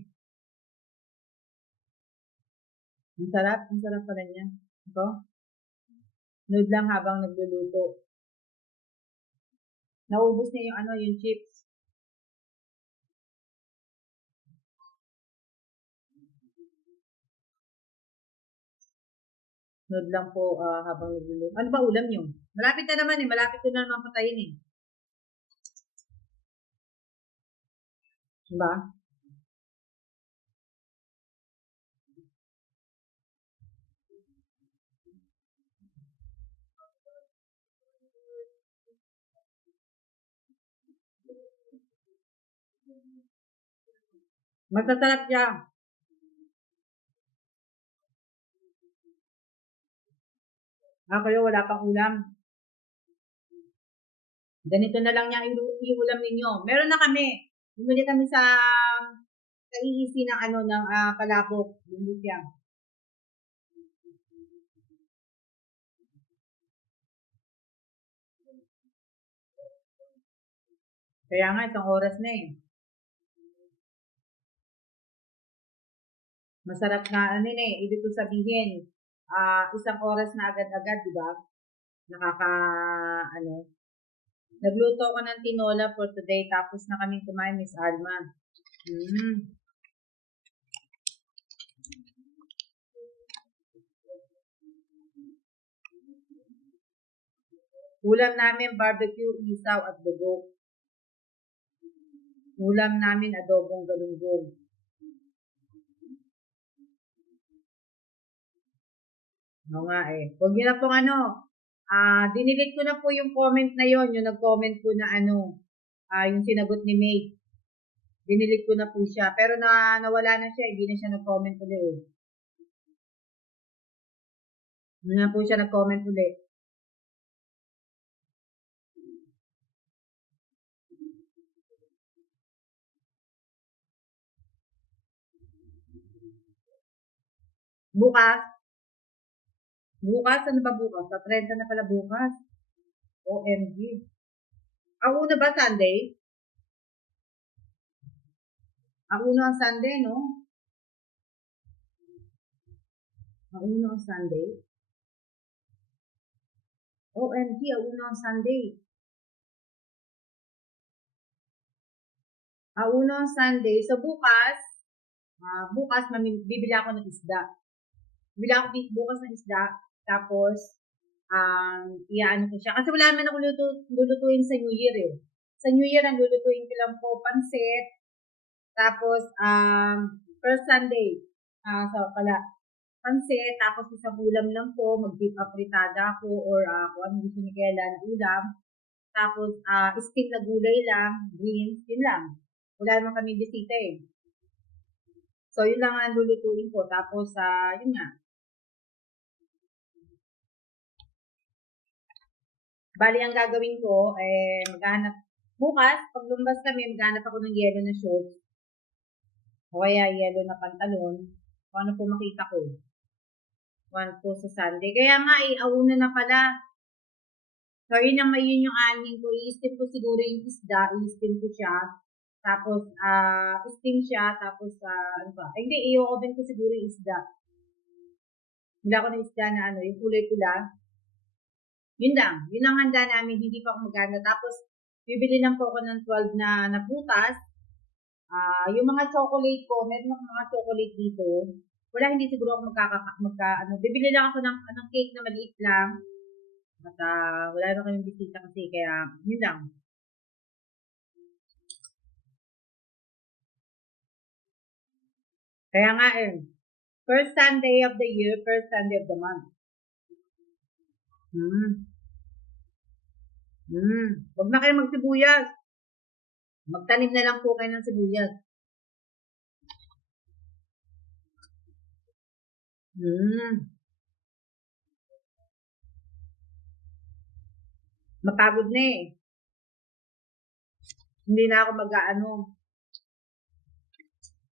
Ang sarap pa rin yan. Ito. Nood lang habang nagluluto. Naubos niya yung chips. Nood lang po habang nagluluto. Ano ba ulam niyo? Malapit na naman eh. Malapit ko na naman patayin eh. Diba? Masasarap siya. Kayo wala pang ulam. Ganito na lang yung iulam ninyo. Meron na kami. Bumili kami sa EEC ng palabok. Bumili yan. Kaya nga, 1 oras na eh. Masarap nga, ibig ko sabihin, 1 oras na agad-agad, di ba? Nagluto ko ng tinola for today, tapos na kaming kumain, Miss Alma. Ulam namin, barbecue, isaw, at dugo. Ulam namin, adobong galunggong. Oo nga eh. Huwag nyo na pong dinilit ko na po yung comment na yon, yung nag-comment po na yung sinagot ni May. Dinilit ko na po siya. Pero nawala na siya, hindi na siya nag-comment ulit. Hindi na po siya nag-comment ulit. Bukas, ano ba bukas? Sa 30 na pala bukas. OMG. Ang una ba Sunday? Ang una ang Sunday, no? Ang una ang Sunday. OMG, ang una ang Sunday. Ang una ang Sunday. So bukas, bibili ako ng isda. Bibili ako bukas ng isda. Tapos, iyaano ko siya. Kasi wala naman ako lulutuin sa New Year eh. Sa New Year, ang lulutuin ko lang po, pansit. Tapos, first Sunday, pansit. Tapos, isang ulam lang po, mag-beef apritada ako or kung ano gusto ni Kela na ulam. Tapos, steam na gulay lang, greens, yun lang. Wala naman kami bisita eh. So, yun lang ang lulutuin ko. Tapos, yun nga. Bali, ang gagawin ko, maghahanap. Bukas, pag lumabas kami, maghahanap ako ng yellow na shorts. O kaya yellow na pantalon. Kung ano po makita ko. One po sa Sunday. Kaya nga, auna na pala. So, yun yung aning ko. I-steam ko siguro yung isda. I-steam ko siya. Tapos, steam siya. Tapos, ano ba? Ay, hindi, i-oven ko siguro yung isda. Hindi ako ng isda na yung kulay pula. Yun lang. Yun lang handa namin. Hindi pa ako maganda. Tapos, bibili lang po ako ng 12 na putas. Yung mga chocolate ko, meron akong mga chocolate dito. Wala, hindi siguro ako bibili lang ako ng cake na maliit lang. At wala na kaming bisita kasi, kaya yun lang. Kaya nga first Sunday of the year, first Sunday of the month. Huwag na kayo magsibuyas. Magtanim na lang po kayo ng sibuyas. Mapagod na eh. Hindi na ako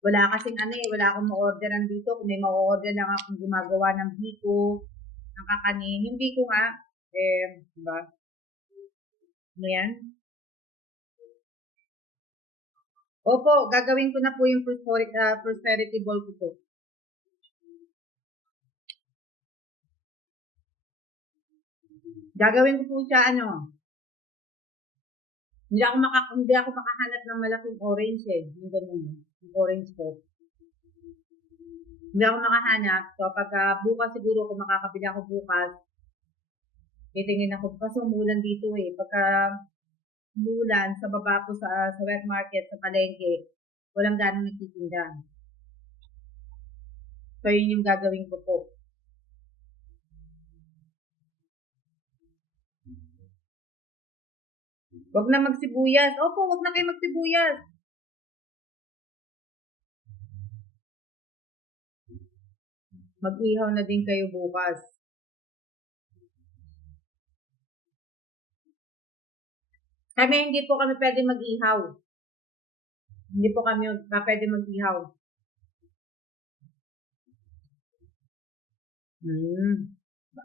wala kasing wala akong ma-orderan dito. Kung may ma-order lang akong gumagawa ng biko, ng kakanin. Yung biko nga, diba? Ano yan? Opo, gagawin ko na po yung prosperity ball ko po. Gagawin ko po siya, hindi ako makahanap ng malaking orange yung ganun, yung orange po. Hindi ako makahanap. So, pagka bukas siguro, kung makakabili ako bukas, titingin ako. Kasi umulan dito Pagka umulan, sa baba po sa wet market, sa palengke, walang ganong nagtitinda. So, yun yung gagawin ko po. Huwag na magsibuyas. Opo, huwag na kayo magsibuyas. Mag-ihaw na din kayo bukas. Kami, hindi po kami pwede mag-ihaw. Hindi po kami pwede mag-ihaw.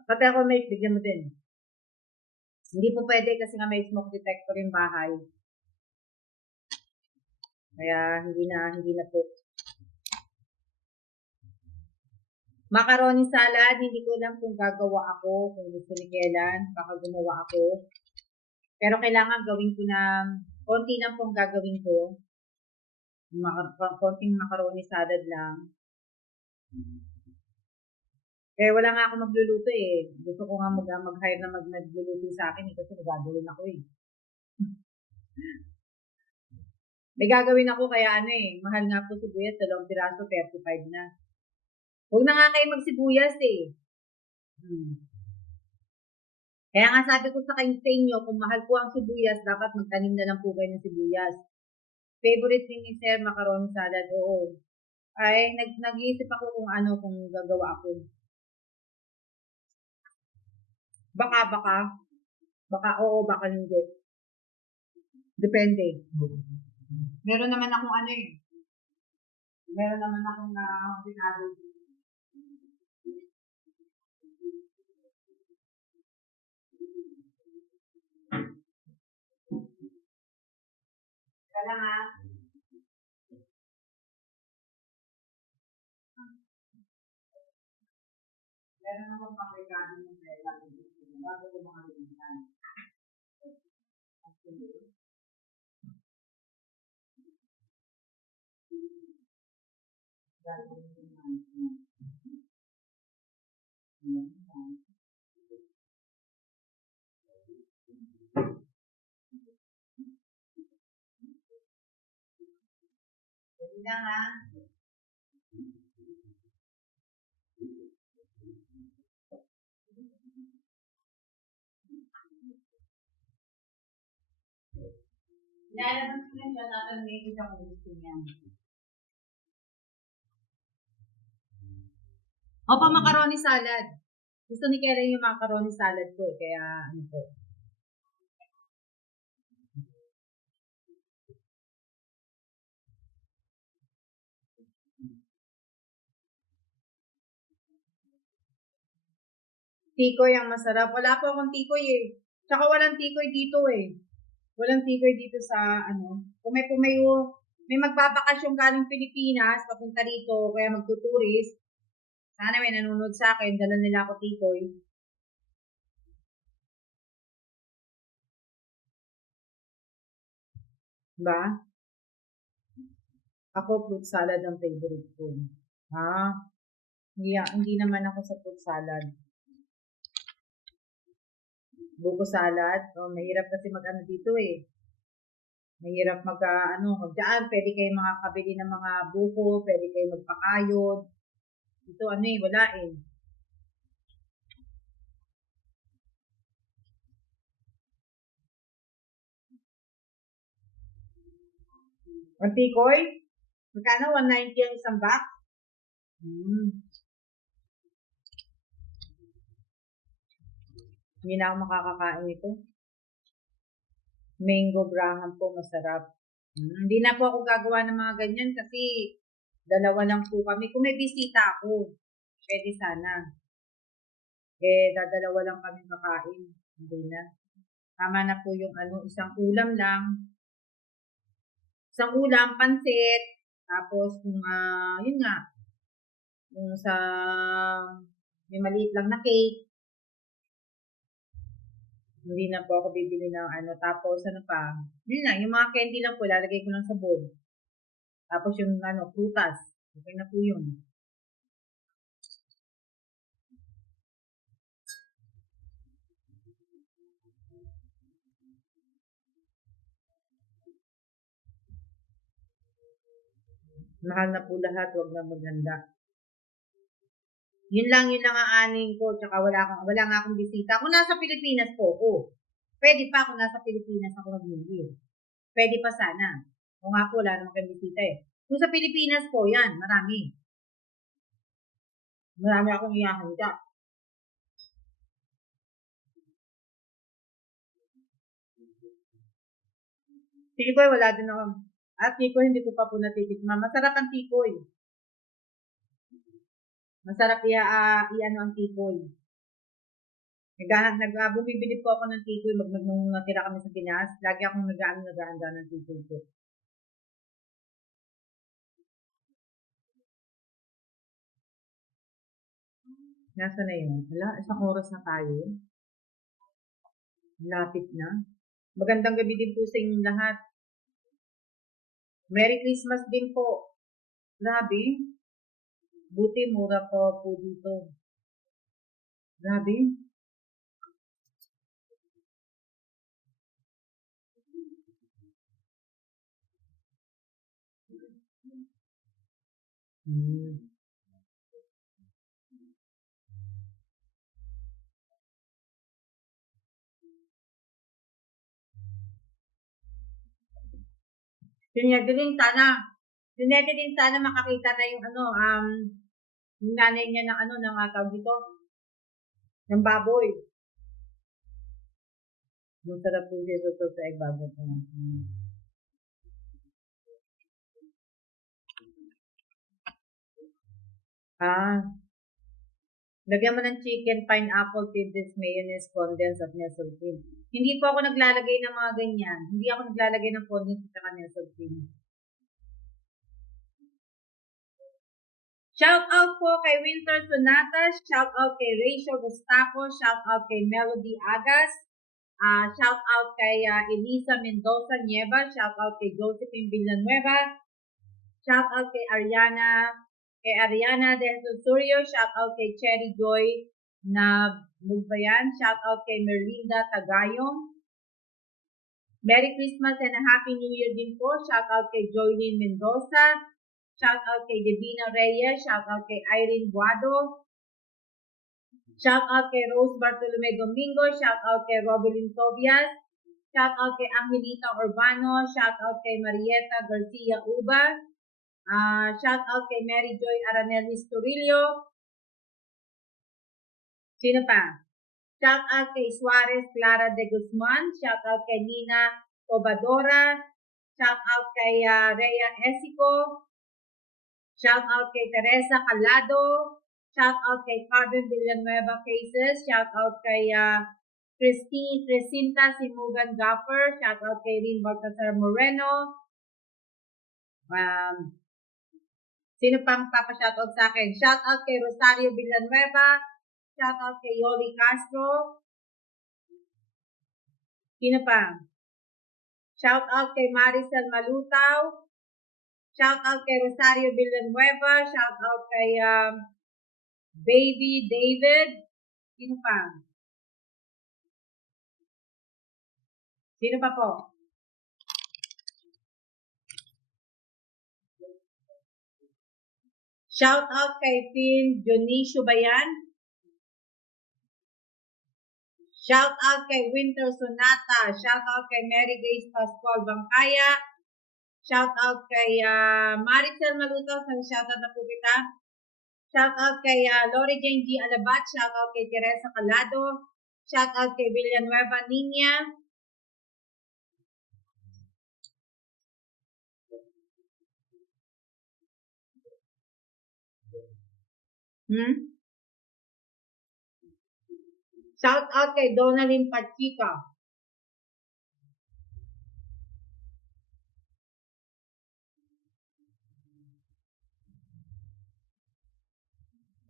Pati ako may bigyan mo din. Hindi po pwede kasi nga may smoke detector yung bahay. Kaya hindi na po. Macaroni salad, hindi ko lang kung gagawa ako, kung gusto ni Kailan, baka gumawa ako. Pero kailangan gawin ko na, konti lang pong gagawin ko. Konting macaroni salad lang. Wala nga ako magluluto Gusto ko nga mag-hire na magluluto sa akin kasi nagagawin ako May gagawin ako kaya mahal nga po sibuyas, 2 piraso, 35 na. Huwag na nga kayo magsibuyas Kaya nga sabi ko sa inyo, kung mahal po ang sibuyas, dapat magtanim na lang po kayo ng sibuyas. Favorite din ni Sir, macaroni salad, oo. Ay, nag-iisip ako kung gagawa ako. Baka oo, baka hindi. Depende. Meron naman akong Meron naman akong binado. Kaya nga. Meron akong pang-regalo ng pera. Bago ko makalimutan. Pwede na nga. Ilalabas ko lang siya, tatanungin ko siya kung gusto niya. Opo, macaroni salad. Gusto ni Karen yung macaroni salad ko, kaya ano po. Tikoy ang masarap. Wala po akong tikoy eh. Tsaka walang tikoy dito eh. Walang tikoy dito sa ano. Kung may magbabakasyon galing Pilipinas, papunta rito, kaya magtuturist. Sana may nanonood sa akin, dala nila ako tikoy. Diba? Ako, fruit salad ang favorite ko. Ha? Hindi naman ako sa fruit salad. Buko salad. Oh, mahirap kasi mag-ano dito eh. Mahirap magdaan. Pwede kayo makakabili ng mga buko, pwede kayo magpakayod. Ito wala eh. Ang tikoy, magkano? 190 ang isang box? Hindi na ako makakakain ito. Mango graham po, masarap. Hindi na po ako gagawa ng mga ganyan kasi dalawa lang po kami. Kung may bisita ako, pwede sana. Dadalawa lang kami makain. Hindi na. Tama na po yung isang ulam lang. Isang ulam, pansit. Tapos, yun nga. Yung maliit lang na cake. Hindi na po ako bibili ng Tapos, yun na, yung mga candy lang po, lalagay ko lang sa bowl. Tapos yung, prutas. Okay na po yun. Mahal na po lahat, wag na maghanda. Yun lang ang aning ko, tsaka wala nga akong bisita. Kung nasa Pilipinas po ako, pwede pa kung nasa Pilipinas ako mag-live. Pwede pa sana. O nga po, wala naman kayong bisita eh. Kung sa Pilipinas po, yan, marami. Marami akong iyahanda. Tikoy, wala din ako. At tikoy, hindi ko pa po natitikman. Masarap ang tikoy. Masarap ang tikoy. Bumibili po ako ng tikoy nung natira kami sa Pinas. Lagi akong nag-aanda ng tikoy po. Nasa na yun? Wala, isang oras na tayo. Lapit na. Magandang gabi din po sa inyong lahat. Merry Christmas din po. Grabe. Buti mura po dito. Grabe. Sinete din sana makakita na yung yung nanay niya ng tawag dito, ng baboy. Masarap po dito sa baboy. Lagyan mo ng chicken, pineapple, pickles, mayonnaise, condensed, at nestle cream. Hindi po ako naglalagay ng mga ganyan. Hindi ako naglalagay ng condensed at nestle cream. Shout out po kay Winter Sonatas, shout out kay Rachel Gustapo, shout out kay Melody Agas, shout out kay Elisa Mendoza Nieva, shout out kay Josephine Villanueva, shout out kay Ariana De Susurio, shout out kay Cherry Joy na Mugbayan, shout out kay Merlinda Tagayong. Merry Christmas and a Happy New Year din po. Shout out kay Joylene Mendoza. Shout out kay Divina Reyes. Shout out kay Irene Guado. Shout out kay Rose Bartolome Domingo. Shout out kay Robelyn Tobias. Shout out kay Angelita Urbano. Shout out kay Marieta Garcia Uba. Shout out kay Mary Joy Aranel Storillo. Sino pa? Shout out kay Suarez Clara de Guzman. Shout out kay Nina Obadora. Shout out kay Rhea Esico. Shout out kay Teresa Calado. Shout out kay Carmen Villanueva Cases. Shout out kay Crisinta Simugan Gaffer. Shout out kay Rin Baltasar Moreno. Sino pang papa-shoutout sa akin? Shout out kay Rosario Villanueva. Shout out kay Yoli Castro. Sino pa? Shout out kay Maricel Malutaw. Shout out kay Rosario Villanueva. Shout out kay Baby David. Sino pa? Sino pa po? Shout out kay Finn Dionisio Bayan. Shout out kay Winter Sonata. Shout out kay Mary Grace Pascual Bangkaya. Shout out kay Maricel Malutaw. Shout out na po kita. Shout out kay Lori Jane G. Alabat. Shout out kay Teresa Calado. Shout out kay Villanueva Nina. Shout out kay Donalyn Pachica.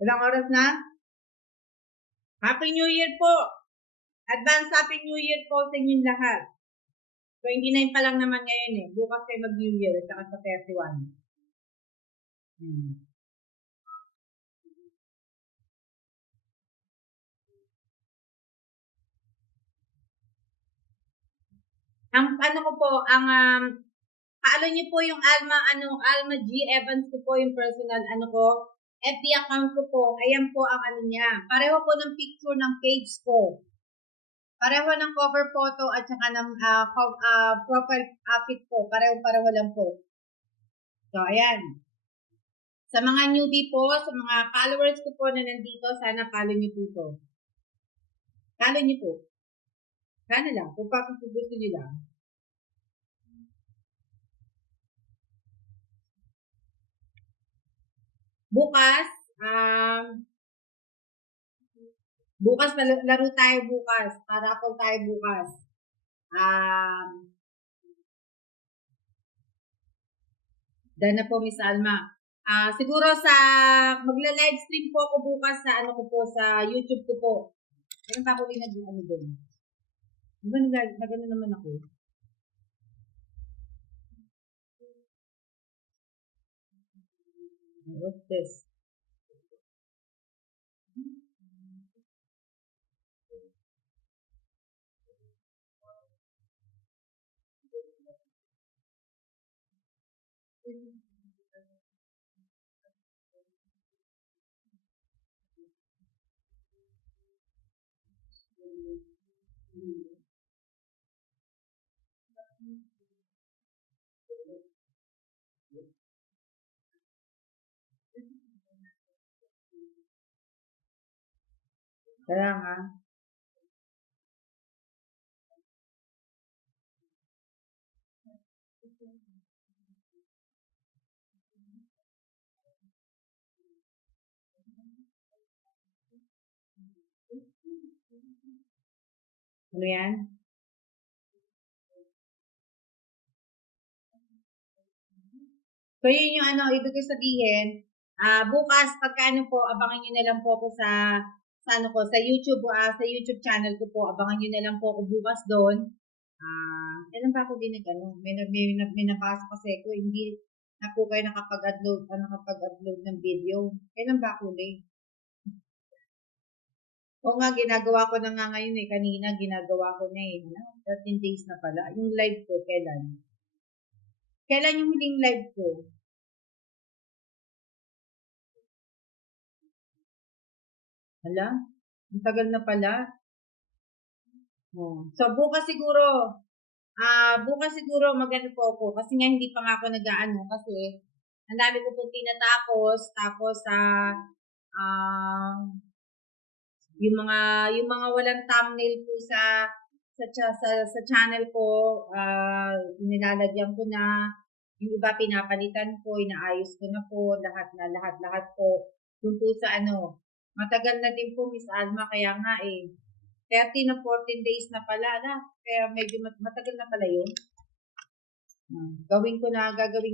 Ilang oras na? Happy New Year po! Advance Happy New Year po sa inyong lahat. 29 pa lang naman ngayon eh. Bukas kayo mag-New Year at saka sa 31. Ang ano ko po, ang paalo niyo po yung Alma G. Evans ko po yung personal ko, FB account ko po. Ayan po ang niya. Pareho po ng picture ng page ko. Pareho ng cover photo at saka ng profile pic po. Pareho lang po. So, ayan. Sa mga newbie po, sa mga followers ko po na nandito, sana follow niyo po ito. Follow niyo po. Sana lang, kung gusto niyo lang. Bukas laro tayo bukas. Parapol tayo bukas. Dana po, Miss Alma. Siguro magla-live stream po ako bukas sa sa YouTube ko po. Meron pa ako din doon. Nagano naman ako. What's this? Kaya nga. Ano yan? So, yun yung ibig ko sabihin, bukas, pagka po, abangan nyo na lang po ako sa YouTube, sa YouTube channel ko po, abangan nyo na lang po ako bukas doon. Kailan pa ako din may nabasa kasi ko, hindi na po kayo nakapag-upload ng video. Kailan ba ako ulit? O nga, ginagawa ko na nga ngayon kanina ginagawa ko na 13 days na pala. Yung live ko, kailan? Kailan yung huling live ko? Hala? Ang tagal na pala. So, bukas siguro magano po ako. Kasi nga hindi pa nga ako nag-aano. Kasi, ang dami ko po tinatapos. Tapos, Yung mga walang thumbnail po sa channel ko, nilalagyan ko na. Yung iba pinapalitan ko, inaayos ko na po, lahat po. Dun po sa matagal na din po, Miss Alma, kaya nga 30 na 14 days na pala na. Kaya medyo matagal na pala yun. Gagawin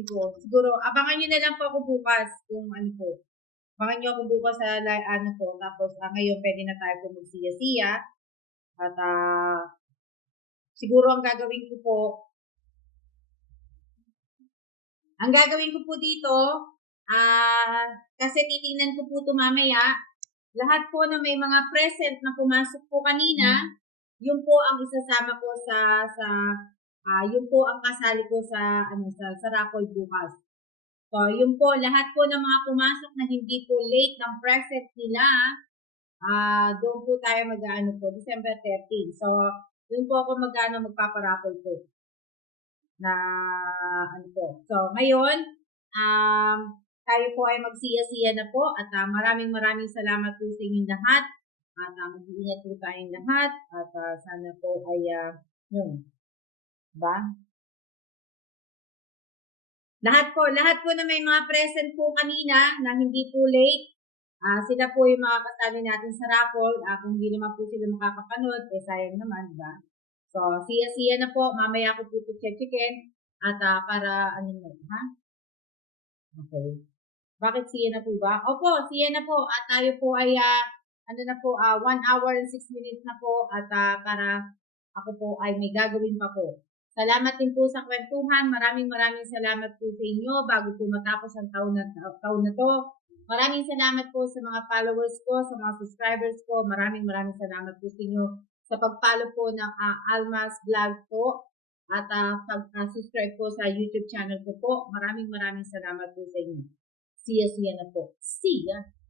ko. Siguro, abangan nyo na lang po ako bukas kung ano po. Abangan nyo ako bukas sa po. Tapos, ngayon pwede na tayo po magsiya-siya. At, siguro ang gagawin ko po dito, kasi titingnan ko po ito mamaya, lahat po na may mga present na pumasok po kanina, yun po ang isasama ko yun po ang kasali ko sa raffle bukas. So, yun po, lahat po ng mga pumasok na hindi po late ng present nila, doon po tayo po, December 13. So, doon po ako magpaparaffle po. So, ngayon, tayo po ay magsiya-siya na po at maraming salamat po sa inyong lahat at mag-iingat po tayong lahat at sana po ay diba? Lahat po na may mga present po kanina na hindi po late, sila po yung mga kasali natin sa raffle. Kung hindi naman po sila makakapanood, sayang naman, diba? So, siya-siya na po. Mamaya ko po ito check-in at para ha? Okay. Bakit siya na po ba? Opo, siya na po. At tayo po ay 1 hour and 6 minutes na po at para ako po ay may gagawin pa po. Salamat din po sa kwentuhan. Maraming salamat po sa inyo bago po matapos ang taon na to. Maraming salamat po sa mga followers ko, sa mga subscribers ko. Maraming salamat po sa inyo sa pag-follow po ng Alma's Vlog po at pag-subscribe po sa YouTube channel ko po. Maraming salamat po sa inyo. Siya na po. See ya!